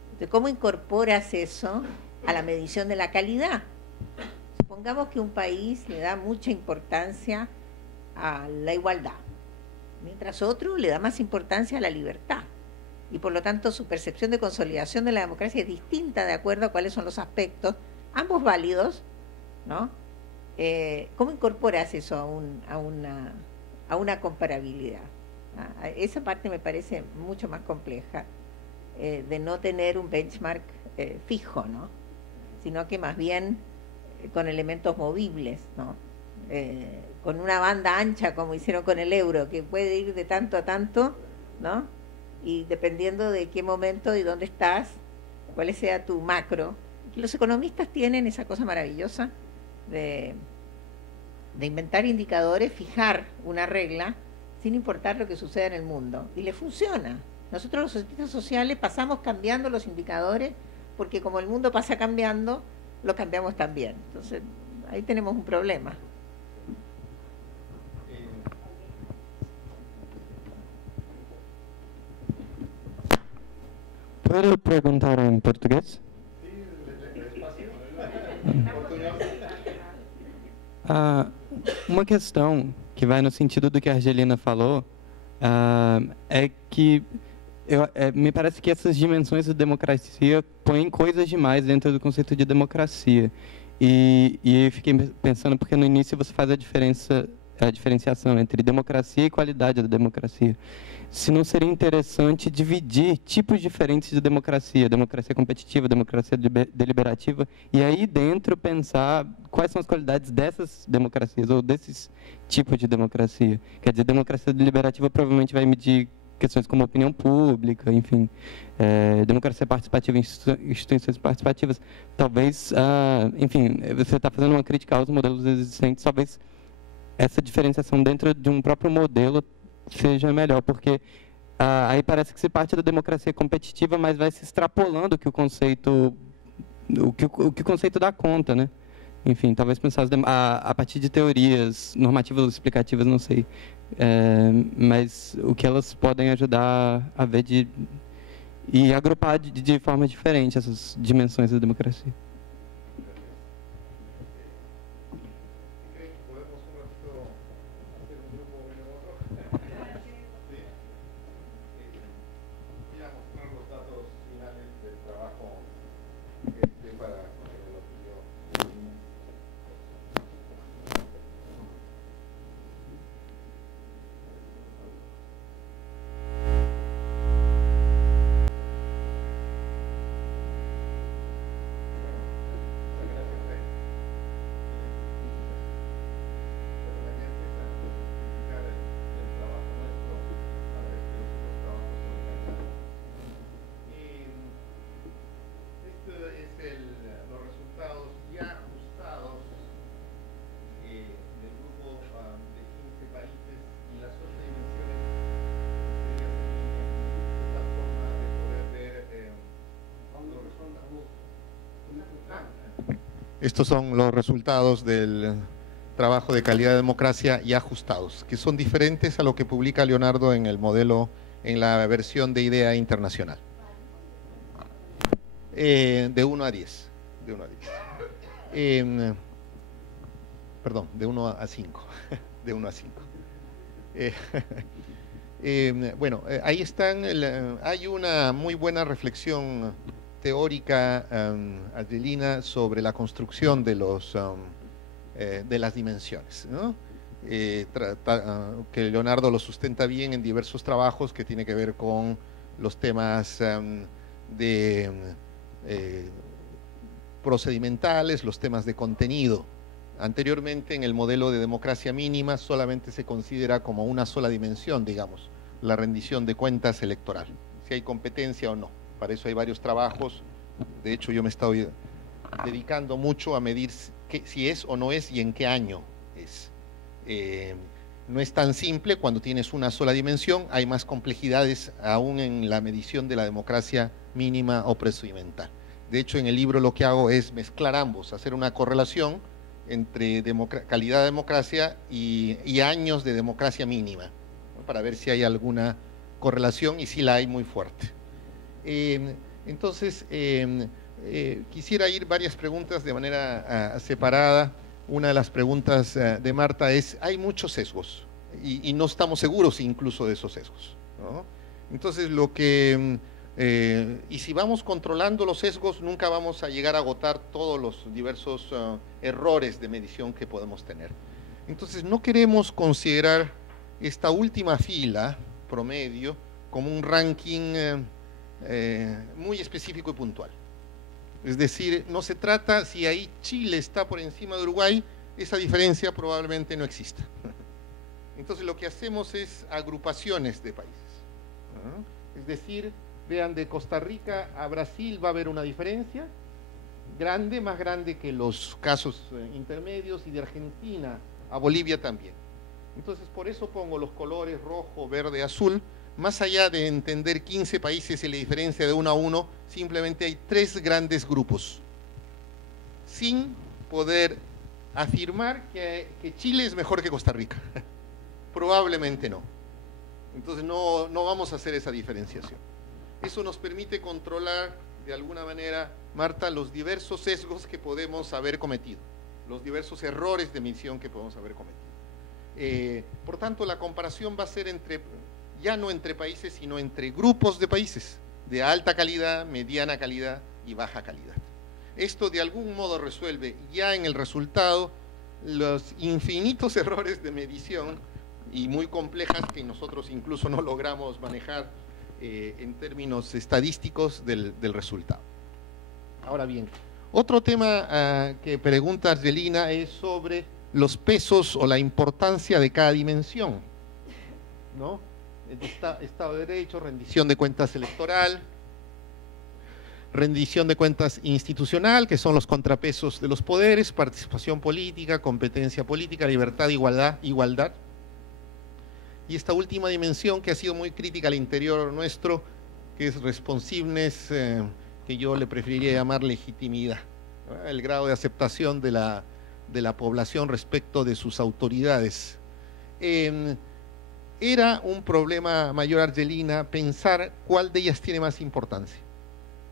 Entonces, ¿cómo incorporas eso a la medición de la calidad? Supongamos que un país le da mucha importancia a la igualdad, mientras otro le da más importancia a la libertad. Y por lo tanto su percepción de consolidación de la democracia es distinta de acuerdo a cuáles son los aspectos, ambos válidos, ¿no? ¿Cómo incorporas eso a una comparabilidad? Esa parte me parece mucho más compleja, de no tener un benchmark fijo, ¿no? Sino que más bien con elementos movibles, ¿no? Con una banda ancha como hicieron con el euro, que puede ir de tanto a tanto, ¿no? Y dependiendo de qué momento y dónde estás, cuál sea tu macro. Los economistas tienen esa cosa maravillosa de inventar indicadores, fijar una regla sin importar lo que suceda en el mundo, y le funciona. Nosotros los científicos sociales pasamos cambiando los indicadores porque como el mundo pasa cambiando, lo cambiamos también. Entonces ahí tenemos un problema. ¿Puedo preguntar en portugués? Uma questão que vai no sentido do que a Argelina falou é que me parece que essas dimensões da democracia põem coisas demais dentro do conceito de democracia. E eu fiquei pensando, porque no início você faz a diferença a diferenciação entre democracia e qualidade da democracia. Se não seria interessante dividir tipos diferentes de democracia, democracia competitiva, democracia deliberativa, e aí dentro pensar quais são as qualidades dessas democracias ou desses tipos de democracia. Quer dizer, democracia deliberativa provavelmente vai medir questões como opinião pública, enfim, democracia participativa, instituições participativas. Talvez, enfim, você está fazendo uma crítica aos modelos existentes, talvez essa diferenciação dentro de um próprio modelo seja melhor, porque aí parece que se parte da democracia competitiva, mas vai se extrapolando que o conceito dá conta, né? Enfim, talvez pensar a partir de teorias normativas ou explicativas, não sei, mas o que elas podem ajudar a ver e agrupar de forma diferente essas dimensões da democracia. Estos son los resultados del trabajo de calidad de democracia ya ajustados, que son diferentes a lo que publica Leonardo en el modelo, en la versión de idea internacional. De 1 a 10. De 1 a 10. Perdón, de 1 a 5. De 1 a 5. Bueno, ahí están, hay una muy buena reflexión teórica argelina sobre la construcción de las dimensiones, ¿no? Que Leonardo lo sustenta bien en diversos trabajos que tiene que ver con los temas procedimentales, los temas de contenido. Anteriormente, en el modelo de democracia mínima solamente se considera como una sola dimensión, digamos, la rendición de cuentas electoral, si hay competencia o no. Para eso hay varios trabajos. De hecho, yo me he estado dedicando mucho a medir si es o no es y en qué año es. No es tan simple cuando tienes una sola dimensión, hay más complejidades aún en la medición de la democracia mínima o procedimental. De hecho, en el libro lo que hago es mezclar ambos, hacer una correlación entre calidad de democracia y años de democracia mínima, ¿no? Para ver si hay alguna correlación y si la hay muy fuerte. Entonces, quisiera ir varias preguntas de manera separada. Una de las preguntas de Marta es, hay muchos sesgos y no estamos seguros incluso de esos sesgos, ¿no? Entonces, y si vamos controlando los sesgos, nunca vamos a llegar a agotar todos los diversos errores de medición que podemos tener. Entonces, no queremos considerar esta última fila, promedio, como un ranking muy específico y puntual. Es decir, no se trata, si ahí Chile está por encima de Uruguay, esa diferencia probablemente no exista. Entonces lo que hacemos es agrupaciones de países, ¿no? Es decir, vean, de Costa Rica a Brasil va a haber una diferencia grande, más grande que los casos intermedios, y de Argentina a Bolivia también. Entonces por eso pongo los colores rojo, verde, azul. Más allá de entender 15 países y la diferencia de 1 a 1, simplemente hay 3 grandes grupos, sin poder afirmar que Chile es mejor que Costa Rica. Probablemente no. Entonces no vamos a hacer esa diferenciación. Eso nos permite controlar de alguna manera, Marta, los diversos sesgos que podemos haber cometido, los diversos errores de medición que podemos haber cometido. Por tanto, la comparación va a ser ya no entre países, sino entre grupos de países de alta calidad, mediana calidad y baja calidad. Esto de algún modo resuelve ya en el resultado los infinitos errores de medición y muy complejas que nosotros incluso no logramos manejar en términos estadísticos del resultado. Ahora bien, otro tema que pregunta Argelina es sobre los pesos o la importancia de cada dimensión, ¿no? Estado de Derecho, rendición de cuentas electoral, rendición de cuentas institucional, que son los contrapesos de los poderes, participación política, competencia política, libertad, igualdad. Y esta última dimensión que ha sido muy crítica al interior nuestro, que es responsiveness, que yo le preferiría llamar legitimidad, ¿no? El grado de aceptación de la población respecto de sus autoridades. Era un problema mayor, Argelina, pensar cuál de ellas tiene más importancia,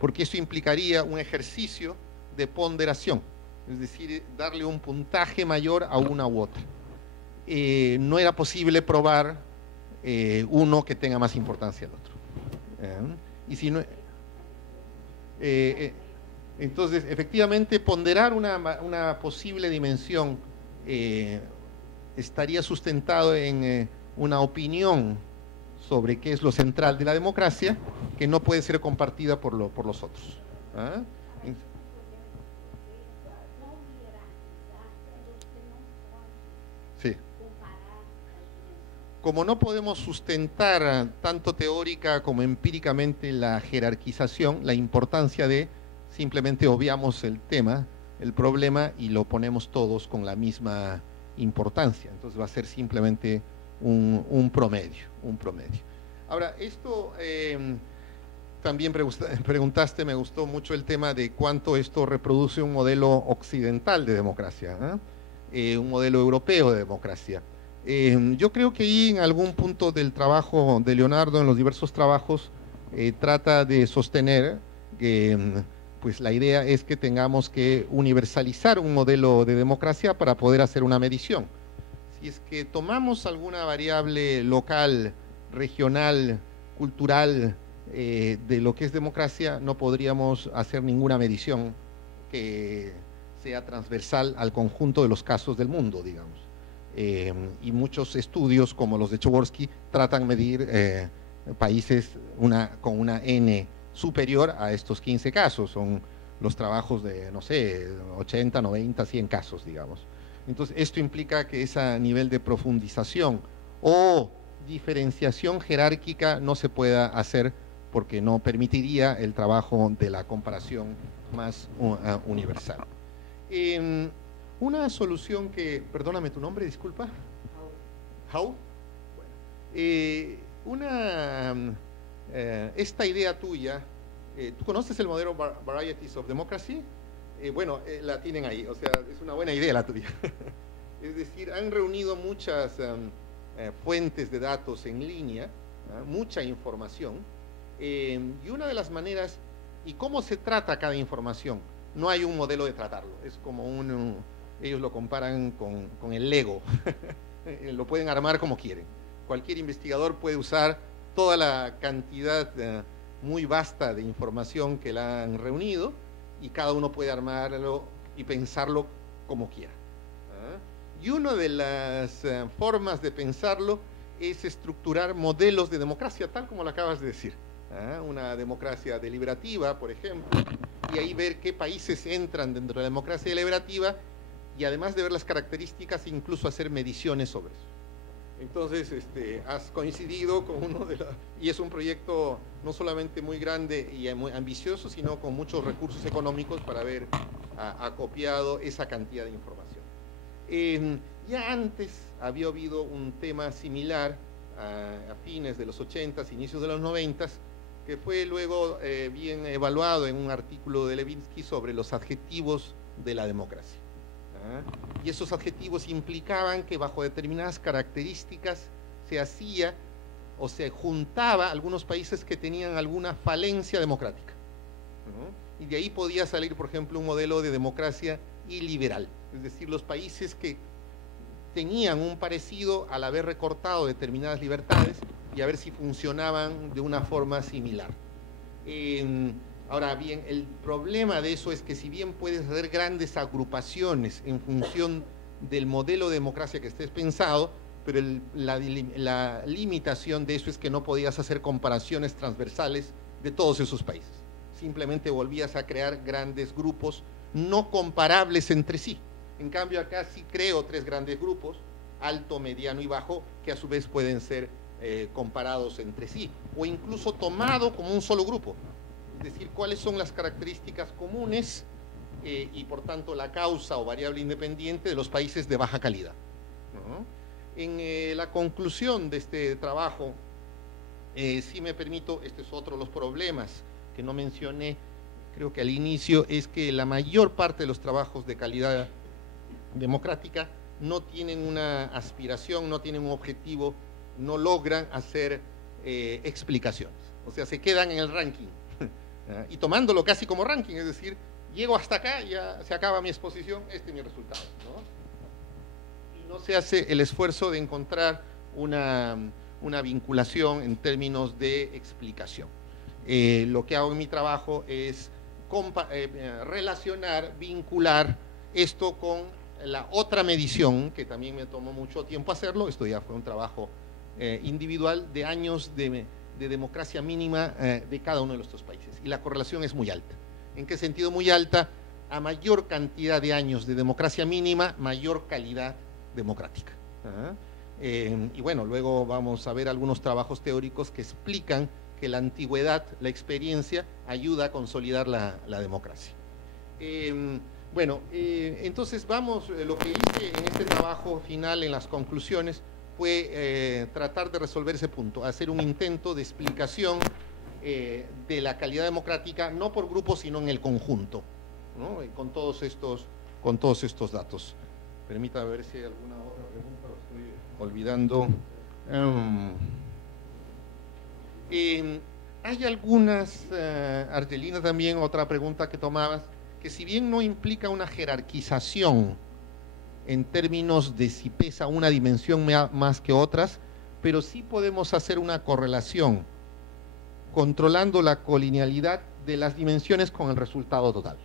porque eso implicaría un ejercicio de ponderación, es decir, darle un puntaje mayor a una u otra. No era posible probar uno que tenga más importancia al otro. Y si no, entonces, efectivamente, ponderar una posible dimensión estaría sustentado en una opinión sobre qué es lo central de la democracia, que no puede ser compartida por los otros. Sí. Como no podemos sustentar tanto teórica como empíricamente la jerarquización, la importancia de simplemente obviamos el tema, el problema, y lo ponemos todos con la misma importancia. Entonces va a ser simplemente un promedio. Ahora, esto también preguntaste, me gustó mucho el tema de cuánto esto reproduce un modelo occidental de democracia, un modelo europeo de democracia. Yo creo que ahí en algún punto del trabajo de Leonardo, en los diversos trabajos, trata de sostener que pues la idea es que tengamos que universalizar un modelo de democracia para poder hacer una medición. Si es que tomamos alguna variable local, regional, cultural de lo que es democracia, no podríamos hacer ninguna medición que sea transversal al conjunto de los casos del mundo, digamos. Y muchos estudios como los de Przeworski tratan de medir países con una N superior a estos 15 casos, son los trabajos de, no sé, 80, 90, 100 casos, digamos. Entonces, esto implica que ese nivel de profundización o diferenciación jerárquica no se pueda hacer porque no permitiría el trabajo de la comparación más universal. Una solución que, perdóname tu nombre, disculpa. How. Bueno, esta idea tuya, ¿tú conoces el modelo Varieties of Democracy? Bueno, la tienen ahí, o sea, es una buena idea la tuya. Es decir, han reunido muchas fuentes de datos en línea, mucha información, y una de las maneras, ¿y cómo se trata cada información? No hay un modelo de tratarlo, es como ellos lo comparan con el Lego, lo pueden armar como quieren. Cualquier investigador puede usar toda la cantidad muy vasta de información que la han reunido y cada uno puede armarlo y pensarlo como quiera. Y una de las formas de pensarlo es estructurar modelos de democracia, tal como lo acabas de decir. Una democracia deliberativa, por ejemplo, y ahí ver qué países entran dentro de la democracia deliberativa y además de ver las características, incluso hacer mediciones sobre eso. Entonces, has coincidido con uno de los... Y es un proyecto no solamente muy grande y muy ambicioso, sino con muchos recursos económicos para haber acopiado esa cantidad de información. Ya antes había habido un tema similar a fines de los 80s, inicios de los 90s, que fue luego bien evaluado en un artículo de Levinsky sobre los adjetivos de la democracia. Y esos adjetivos implicaban que bajo determinadas características se hacía o se juntaba algunos países que tenían alguna falencia democrática, ¿no? Y de ahí podía salir, por ejemplo, un modelo de democracia iliberal, es decir, los países que tenían un parecido al haber recortado determinadas libertades y a ver si funcionaban de una forma similar. Ahora bien, el problema de eso es que si bien puedes hacer grandes agrupaciones en función del modelo de democracia que estés pensado, pero la limitación de eso es que no podías hacer comparaciones transversales de todos esos países. Simplemente volvías a crear grandes grupos no comparables entre sí. En cambio, acá sí creo 3 grandes grupos, alto, mediano y bajo, que a su vez pueden ser comparados entre sí, o incluso tomado como un solo grupo. Es decir, cuáles son las características comunes y por tanto la causa o variable independiente de los países de baja calidad, ¿no? En la conclusión de este trabajo, si me permito, este es otro de los problemas que no mencioné, creo que al inicio, es que la mayor parte de los trabajos de calidad democrática no tienen una aspiración, no tienen un objetivo, no logran hacer explicaciones, o sea, se quedan en el ranking y tomándolo casi como ranking, es decir, llego hasta acá, ya se acaba mi exposición, este es mi resultado, ¿no? No se hace el esfuerzo de encontrar una vinculación en términos de explicación. Lo que hago en mi trabajo es relacionar, vincular esto con la otra medición, que también me tomó mucho tiempo hacerlo. Esto ya fue un trabajo individual de años de democracia mínima de cada uno de nuestros países. Y la correlación es muy alta. ¿En qué sentido muy alta? A mayor cantidad de años de democracia mínima, mayor calidad democrática. Y bueno, luego vamos a ver algunos trabajos teóricos que explican que la antigüedad, la experiencia, ayuda a consolidar la democracia. Entonces vamos, lo que hice en este trabajo final, en las conclusiones, fue tratar de resolver ese punto, hacer un intento de explicación de la calidad democrática, no por grupos, sino en el conjunto, ¿no? Con todos estos datos. Permítame ver si hay alguna otra pregunta, lo estoy olvidando. Hay algunas, Argelina, también otra pregunta que tomabas, que si bien no implica una jerarquización en términos de si pesa una dimensión más que otras, pero sí podemos hacer una correlación controlando la colinealidad de las dimensiones con el resultado total.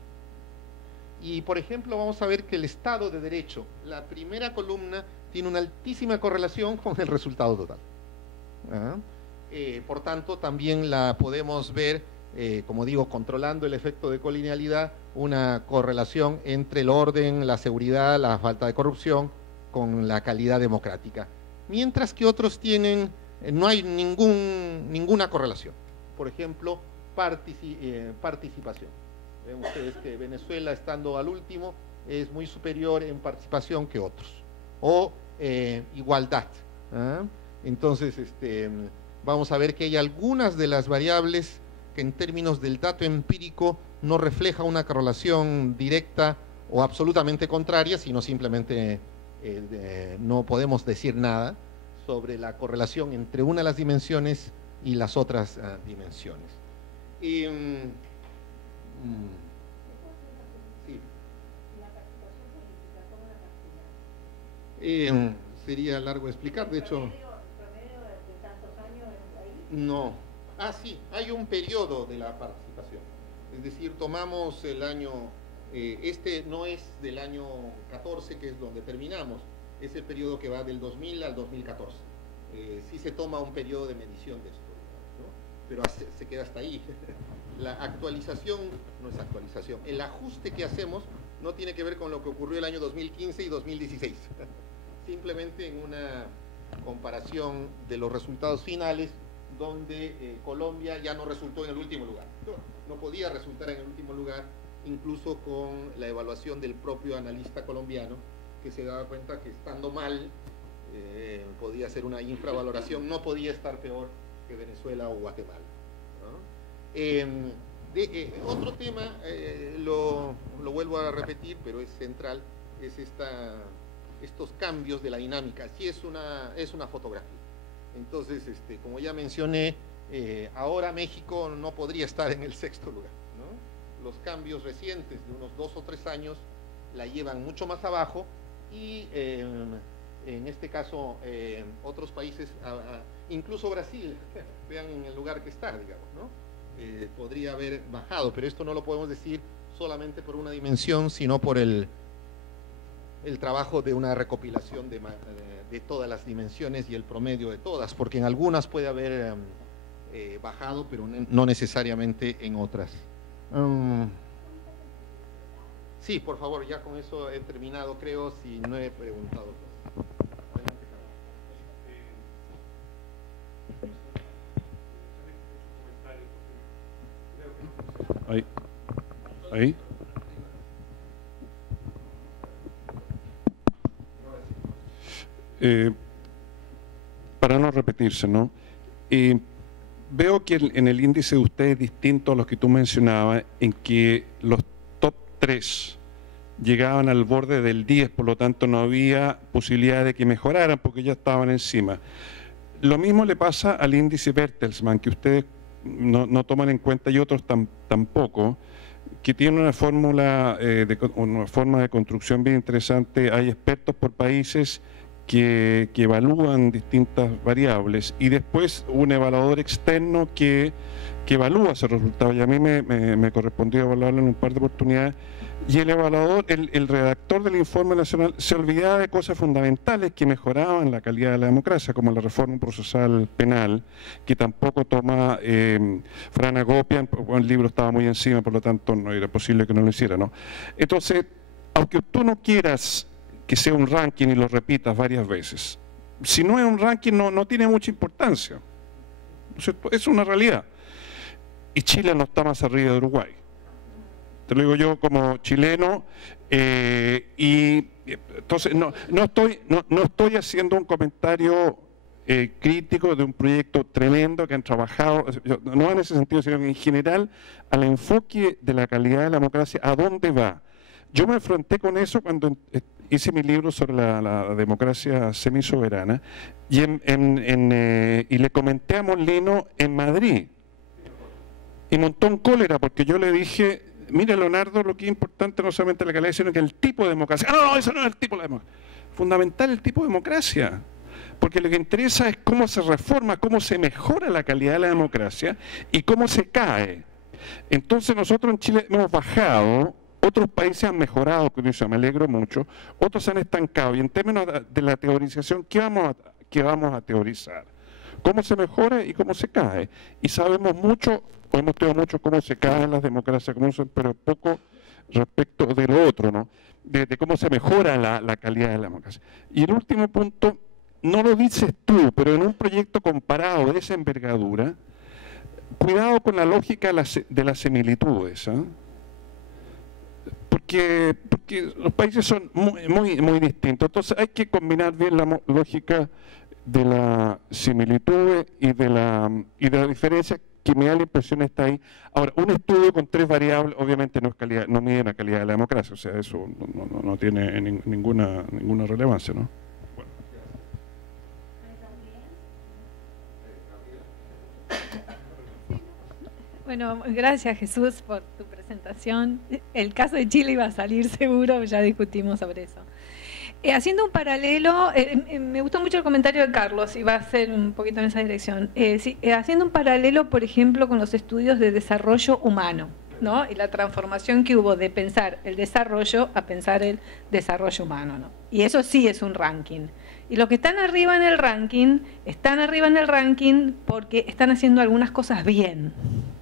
Y por ejemplo vamos a ver que el Estado de Derecho, la primera columna, tiene una altísima correlación con el resultado total. Por tanto también la podemos ver, como digo, controlando el efecto de colinealidad, una correlación entre el orden, la seguridad, la falta de corrupción con la calidad democrática. Mientras que otros tienen, no hay ninguna correlación. Por ejemplo, participación. Ven ustedes que Venezuela, estando al último, es muy superior en participación que otros. O igualdad. Entonces, vamos a ver que hay algunas de las variables que en términos del dato empírico no refleja una correlación directa o absolutamente contraria, sino simplemente no podemos decir nada sobre la correlación entre una de las dimensiones y las otras dimensiones. Sería largo explicar, de hecho. No. Sí, hay un periodo de la participación. Es decir, tomamos el año, este no es del año 14, que es donde terminamos, es el periodo que va del 2000 al 2014. Sí se toma un periodo de medición de esto, ¿no? Pero se queda hasta ahí. La actualización no es actualización. El ajuste que hacemos no tiene que ver con lo que ocurrió el año 2015 y 2016. Simplemente en una comparación de los resultados finales, donde Colombia ya no resultó en el último lugar. No podía resultar en el último lugar, incluso con la evaluación del propio analista colombiano, que se daba cuenta que estando mal, podía ser una infravaloración, no podía estar peor que Venezuela o Guatemala, ¿no? Otro tema, lo vuelvo a repetir, pero es central, es estos cambios de la dinámica. Sí es una fotografía. Entonces, como ya mencioné, ahora México no podría estar en el 6º lugar, ¿no? Los cambios recientes de unos 2 o 3 años la llevan mucho más abajo y en este caso otros países, incluso Brasil, vean en el lugar que está, digamos, ¿no? Podría haber bajado, pero esto no lo podemos decir solamente por una dimensión, sino por el trabajo de una recopilación de todas las dimensiones y el promedio de todas, porque en algunas puede haber bajado, pero no necesariamente en otras. Sí, por favor, ya con eso he terminado, creo, si no he preguntado. Ahí. Para no repetirse, ¿no? Veo que en el índice de ustedes es distinto a los que tú mencionabas, en que los top 3 llegaban al borde del 10, por lo tanto no había posibilidad de que mejoraran porque ya estaban encima. Lo mismo le pasa al índice Bertelsmann, que ustedes no toman en cuenta y otros tampoco, que tiene una fórmula, una forma de construcción bien interesante. Hay expertos por países que evalúan distintas variables y después un evaluador externo que evalúa ese resultado, y a mí me correspondió evaluarlo en un par de oportunidades, y el evaluador, el redactor del informe nacional se olvidaba de cosas fundamentales que mejoraban la calidad de la democracia, como la reforma procesal penal, que tampoco toma Fran Agopian, el libro estaba muy encima, por lo tanto no era posible que no lo hiciera, ¿no? Entonces, aunque tú no quieras que sea un ranking y lo repitas varias veces, si no es un ranking no tiene mucha importancia, ¿cierto? Es una realidad. Y Chile no está más arriba de Uruguay. Te lo digo yo como chileno, y entonces no estoy haciendo un comentario crítico de un proyecto tremendo que han trabajado, no en ese sentido, sino en general al enfoque de la calidad de la democracia, ¿a dónde va? Yo me enfrenté con eso cuando hice mi libro sobre la democracia semisoberana y le comenté a Molino en Madrid y montó en cólera porque yo le dije: mira, Leonardo, lo que es importante no solamente la calidad, sino que el tipo de democracia. No, eso no es el tipo de democracia. Fundamental el tipo de democracia, porque lo que interesa es cómo se reforma, cómo se mejora la calidad de la democracia y cómo se cae. Entonces nosotros en Chile hemos bajado. Otros países han mejorado, me alegro mucho, otros se han estancado. Y en términos de la teorización, ¿qué vamos a teorizar? ¿Cómo se mejora y cómo se cae? Y sabemos mucho, o hemos estudiado mucho cómo se caen las democracias, pero poco respecto de lo otro, ¿no? De cómo se mejora la calidad de la democracia. Y el último punto, no lo dices tú, pero en un proyecto comparado de esa envergadura, cuidado con la lógica de las similitudes, ¿eh? Porque los países son muy distintos. Entonces hay que combinar bien la lógica de la similitud y de la diferencia, que me da la impresión está ahí. Ahora, un estudio con 3 variables obviamente no mide la calidad de la democracia, o sea, eso no tiene ninguna relevancia, ¿no? Bueno, gracias Jesús por tu presentación. El caso de Chile iba a salir seguro, ya discutimos sobre eso. Haciendo un paralelo, me gustó mucho el comentario de Carlos y va a ser un poquito en esa dirección. Haciendo un paralelo, por ejemplo, con los estudios de desarrollo humano, ¿no? Y la transformación que hubo de pensar el desarrollo a pensar el desarrollo humano, ¿no? Y eso sí es un ranking. Y los que están arriba en el ranking porque están haciendo algunas cosas bien.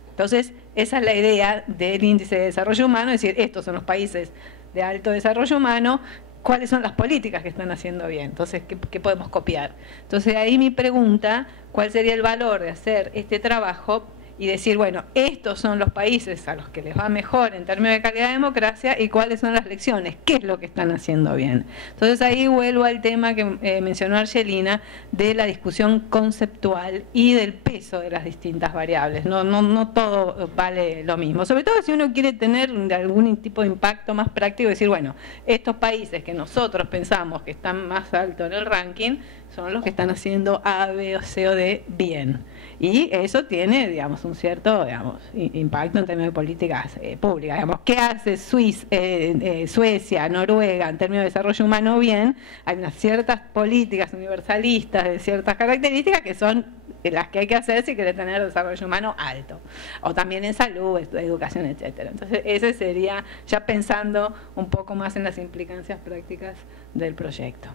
Entonces, esa es la idea del índice de desarrollo humano, es decir, estos son los países de alto desarrollo humano, ¿cuáles son las políticas que están haciendo bien? Entonces, ¿qué podemos copiar? Entonces, ahí mi pregunta, ¿cuál sería el valor de hacer este trabajo y decir, bueno, estos son los países a los que les va mejor en términos de calidad de democracia y cuáles son las lecciones, qué es lo que están haciendo bien? Entonces ahí vuelvo al tema que mencionó Argelina de la discusión conceptual y del peso de las distintas variables. No todo vale lo mismo, sobre todo si uno quiere tener algún tipo de impacto más práctico, decir, bueno, estos países que nosotros pensamos que están más alto en el ranking son los que están haciendo A, B o C o D bien. Y eso tiene, digamos, un cierto, digamos, impacto en términos de políticas públicas. Digamos, ¿qué hace Suecia, Noruega en términos de desarrollo humano bien? Hay unas ciertas políticas universalistas de ciertas características que son las que hay que hacer si querés tener desarrollo humano alto, o también en salud, educación, etcétera. Entonces ese sería ya pensando un poco más en las implicancias prácticas del proyecto.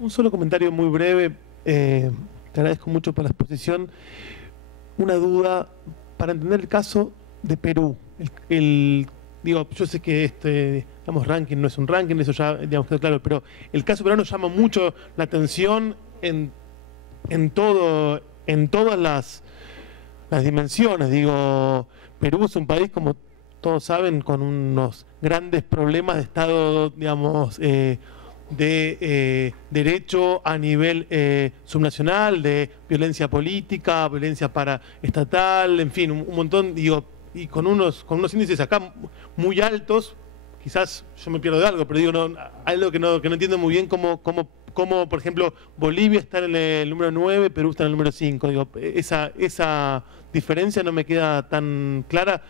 Un solo comentario muy breve. Te agradezco mucho por la exposición. Una duda para entender el caso de Perú. Digo, yo sé que digamos, ranking no es un ranking, eso ya, digamos, quedó claro, pero el caso peruano llama mucho la atención en todas las dimensiones. Digo, Perú es un país, como todos saben, con unos grandes problemas de Estado, digamos, de derecho a nivel subnacional, de violencia política, violencia paraestatal, en fin, un montón, digo, y con unos índices acá muy altos. Quizás yo me pierdo de algo, pero digo, algo que no entiendo muy bien, cómo, por ejemplo, Bolivia está en el número 9, Perú está en el número 5. Digo, esa diferencia no me queda tan clara.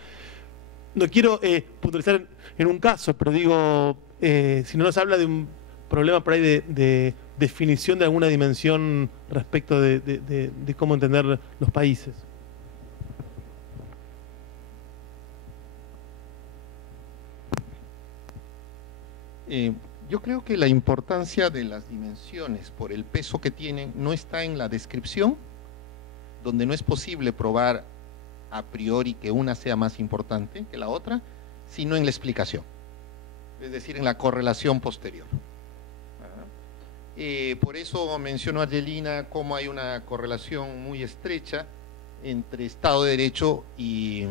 No quiero puntualizar en un caso, pero digo, si no nos habla de un problema por ahí de definición de alguna dimensión respecto de cómo entender los países. Yo creo que la importancia de las dimensiones por el peso que tienen no está en la descripción, donde no es posible probar a priori que una sea más importante que la otra, sino en la explicación, es decir, en la correlación posterior. Por eso mencionó Angelina cómo hay una correlación muy estrecha entre Estado de Derecho y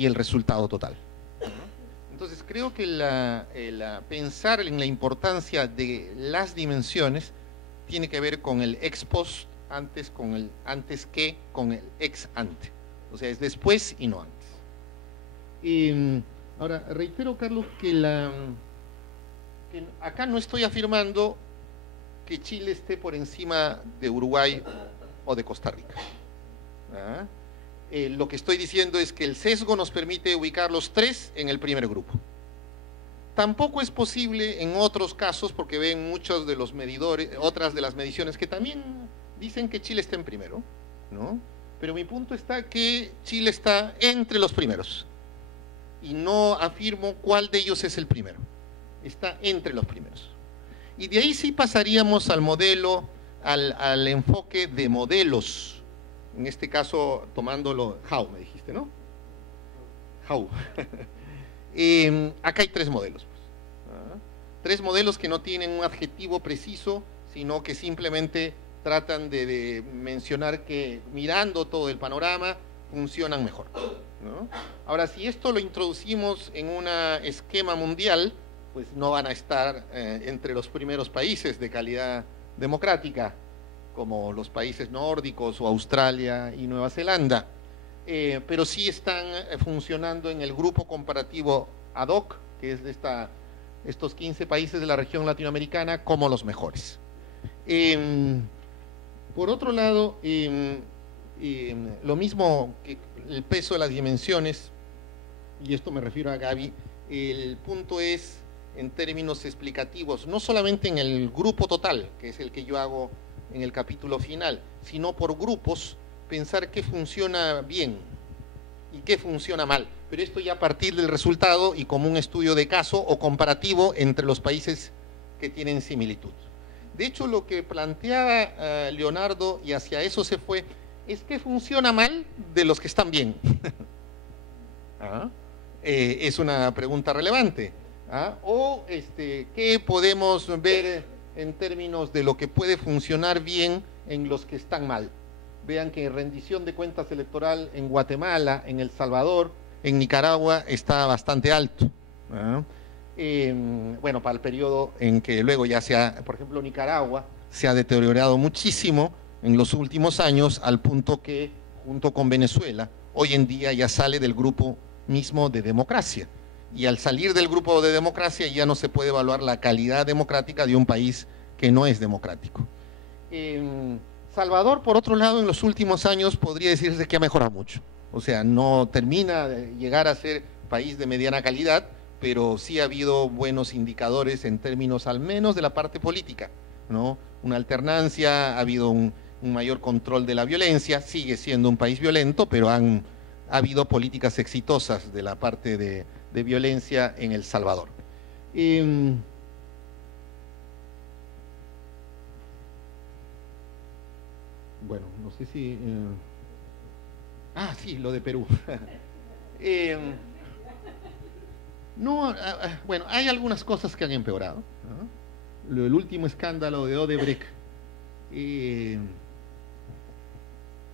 el resultado total. Entonces creo que pensar en la importancia de las dimensiones tiene que ver con el ex post antes con el ex ante. O sea, es después y no antes. Ahora, reitero, Carlos, que acá no estoy afirmando que Chile esté por encima de Uruguay o de Costa Rica. Lo que estoy diciendo es que el sesgo nos permite ubicar los tres en el primer grupo. Tampoco es posible en otros casos, porque ven muchos de los medidores, otras de las mediciones que también dicen que Chile está en primero, ¿no? Pero mi punto está que Chile está entre los primeros y no afirmo cuál de ellos es el primero. Está entre los primeros. Y de ahí sí pasaríamos al modelo, al enfoque de modelos. En este caso, tomándolo, How, me dijiste, ¿no? How. Acá hay tres modelos. Tres modelos que no tienen un adjetivo preciso, sino que simplemente tratan de mencionar que mirando todo el panorama, funcionan mejor, ¿no? Ahora, si esto lo introducimos en un esquema mundial, pues no van a estar entre los primeros países de calidad democrática, como los países nórdicos o Australia y Nueva Zelanda, pero sí están funcionando en el grupo comparativo ad hoc, que es de estos 15 países de la región latinoamericana, como los mejores. Por otro lado, lo mismo que el peso de las dimensiones, y esto me refiero a Gaby, el punto es en términos explicativos, no solamente en el grupo total, que es el que yo hago en el capítulo final, sino por grupos, pensar qué funciona bien y qué funciona mal, pero esto ya a partir del resultado y como un estudio de caso o comparativo entre los países que tienen similitud. De hecho, lo que planteaba Leonardo, y hacia eso se fue, es qué funciona mal de los que están bien. Es una pregunta relevante. O qué podemos ver en términos de lo que puede funcionar bien en los que están mal. Vean que rendición de cuentas electoral en Guatemala, en El Salvador, en Nicaragua está bastante alto. Bueno, para el periodo en que luego ya por ejemplo, Nicaragua se ha deteriorado muchísimo en los últimos años, al punto que, junto con Venezuela, hoy en día ya sale del grupo mismo de democracia. Y al salir del grupo de democracia ya no se puede evaluar la calidad democrática de un país que no es democrático. Salvador, por otro lado, en los últimos años podría decirse que ha mejorado mucho. O sea, no termina de llegar a ser país de mediana calidad, pero sí ha habido buenos indicadores en términos al menos de la parte política, ¿no? Una alternancia, ha habido un mayor control de la violencia, sigue siendo un país violento, pero ha habido políticas exitosas de la parte de violencia en El Salvador. Bueno, no sé si... sí, lo de Perú. Bueno, hay algunas cosas que han empeorado, ¿no? El último escándalo de Odebrecht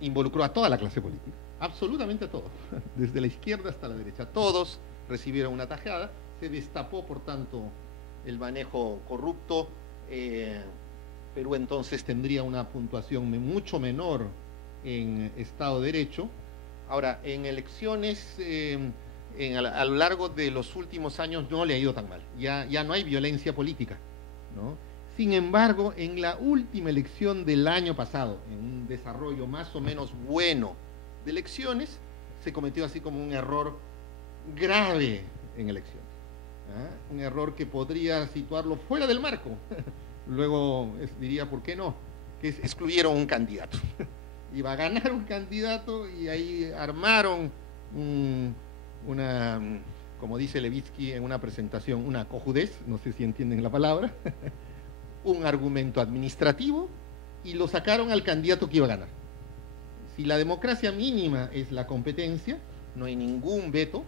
involucró a toda la clase política, absolutamente a todos, desde la izquierda hasta la derecha. Todos recibieron una tajada, se destapó, por tanto, el manejo corrupto. Perú entonces tendría una puntuación mucho menor en Estado de Derecho. Ahora, en elecciones, a lo largo de los últimos años no le ha ido tan mal. Ya no hay violencia política, ¿no? Sin embargo, en la última elección del año pasado, en un desarrollo más o menos bueno de elecciones, se cometió así como un error grave en elecciones. Un error que podría situarlo fuera del marco. Luego diría, ¿por qué no? Que excluyeron un candidato. Iba a ganar un candidato y ahí armaron una, como dice Levitsky en una presentación, una cojudez, no sé si entienden la palabra, un argumento administrativo, y lo sacaron al candidato que iba a ganar. Si la democracia mínima es la competencia, no hay ningún veto,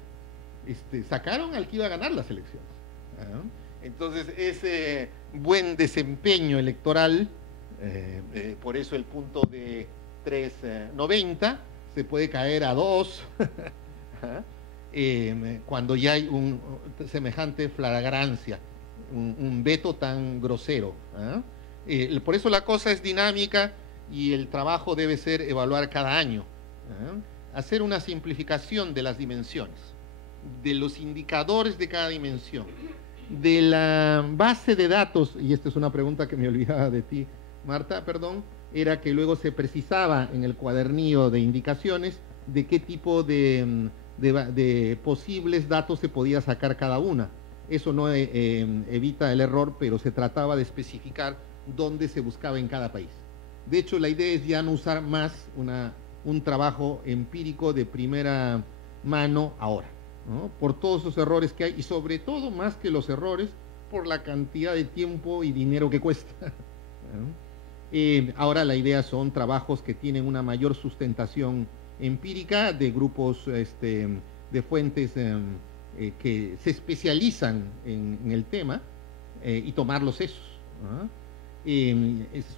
sacaron al que iba a ganar las elecciones. Entonces, ese buen desempeño electoral, por eso el punto de 3.90 se puede caer a 2 cuando ya hay un semejante flagrancia, un veto tan grosero. Por eso la cosa es dinámica y el trabajo debe ser evaluar cada año, hacer una simplificación de las dimensiones, de los indicadores de cada dimensión, de la base de datos. Y esta es una pregunta que me olvidaba de ti, Marta, perdón, era que luego se precisaba en el cuadernillo de indicaciones de qué tipo de posibles datos se podía sacar cada una. Eso no evita el error, pero se trataba de especificar dónde se buscaba en cada país. De hecho, la idea es ya no usar más un trabajo empírico de primera mano ahora, ¿no? Por todos los errores que hay, y sobre todo, más que los errores, por la cantidad de tiempo y dinero que cuesta, ¿no? Ahora la idea son trabajos que tienen una mayor sustentación empírica de grupos de fuentes que se especializan en el tema, y tomarlos esos, ¿no?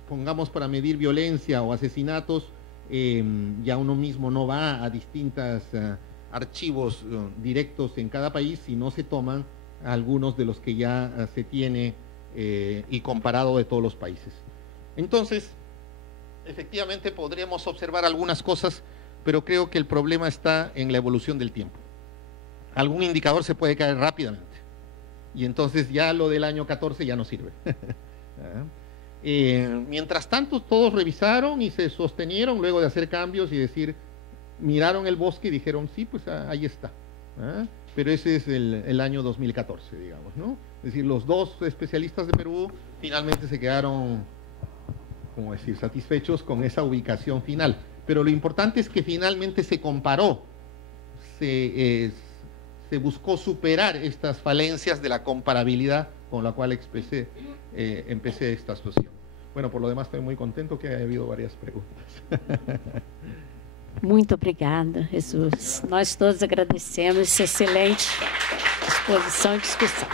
Pongamos, para medir violencia o asesinatos, ya uno mismo no va a distintos archivos directos en cada país, sino se toman algunos de los que ya se tiene y comparado de todos los países. Entonces, efectivamente podríamos observar algunas cosas, pero creo que el problema está en la evolución del tiempo. Algún indicador se puede caer rápidamente, y entonces ya lo del año 14 ya no sirve. Mientras tanto, todos revisaron y se sostenieron luego de hacer cambios y decir, miraron el bosque y dijeron, sí, pues ahí está. Pero ese es el año 2014, digamos, ¿no? Es decir, los dos especialistas de Perú finalmente se quedaron, como decir, satisfechos con esa ubicación final. Pero lo importante es que finalmente se comparó, se buscó superar estas falencias de la comparabilidad con la cual empecé esta sesión. Bueno, por lo demás estoy muy contento que haya habido varias preguntas. Muito obrigada, Jesus. Nós todos agradecemos essa excelente exposição e discussão.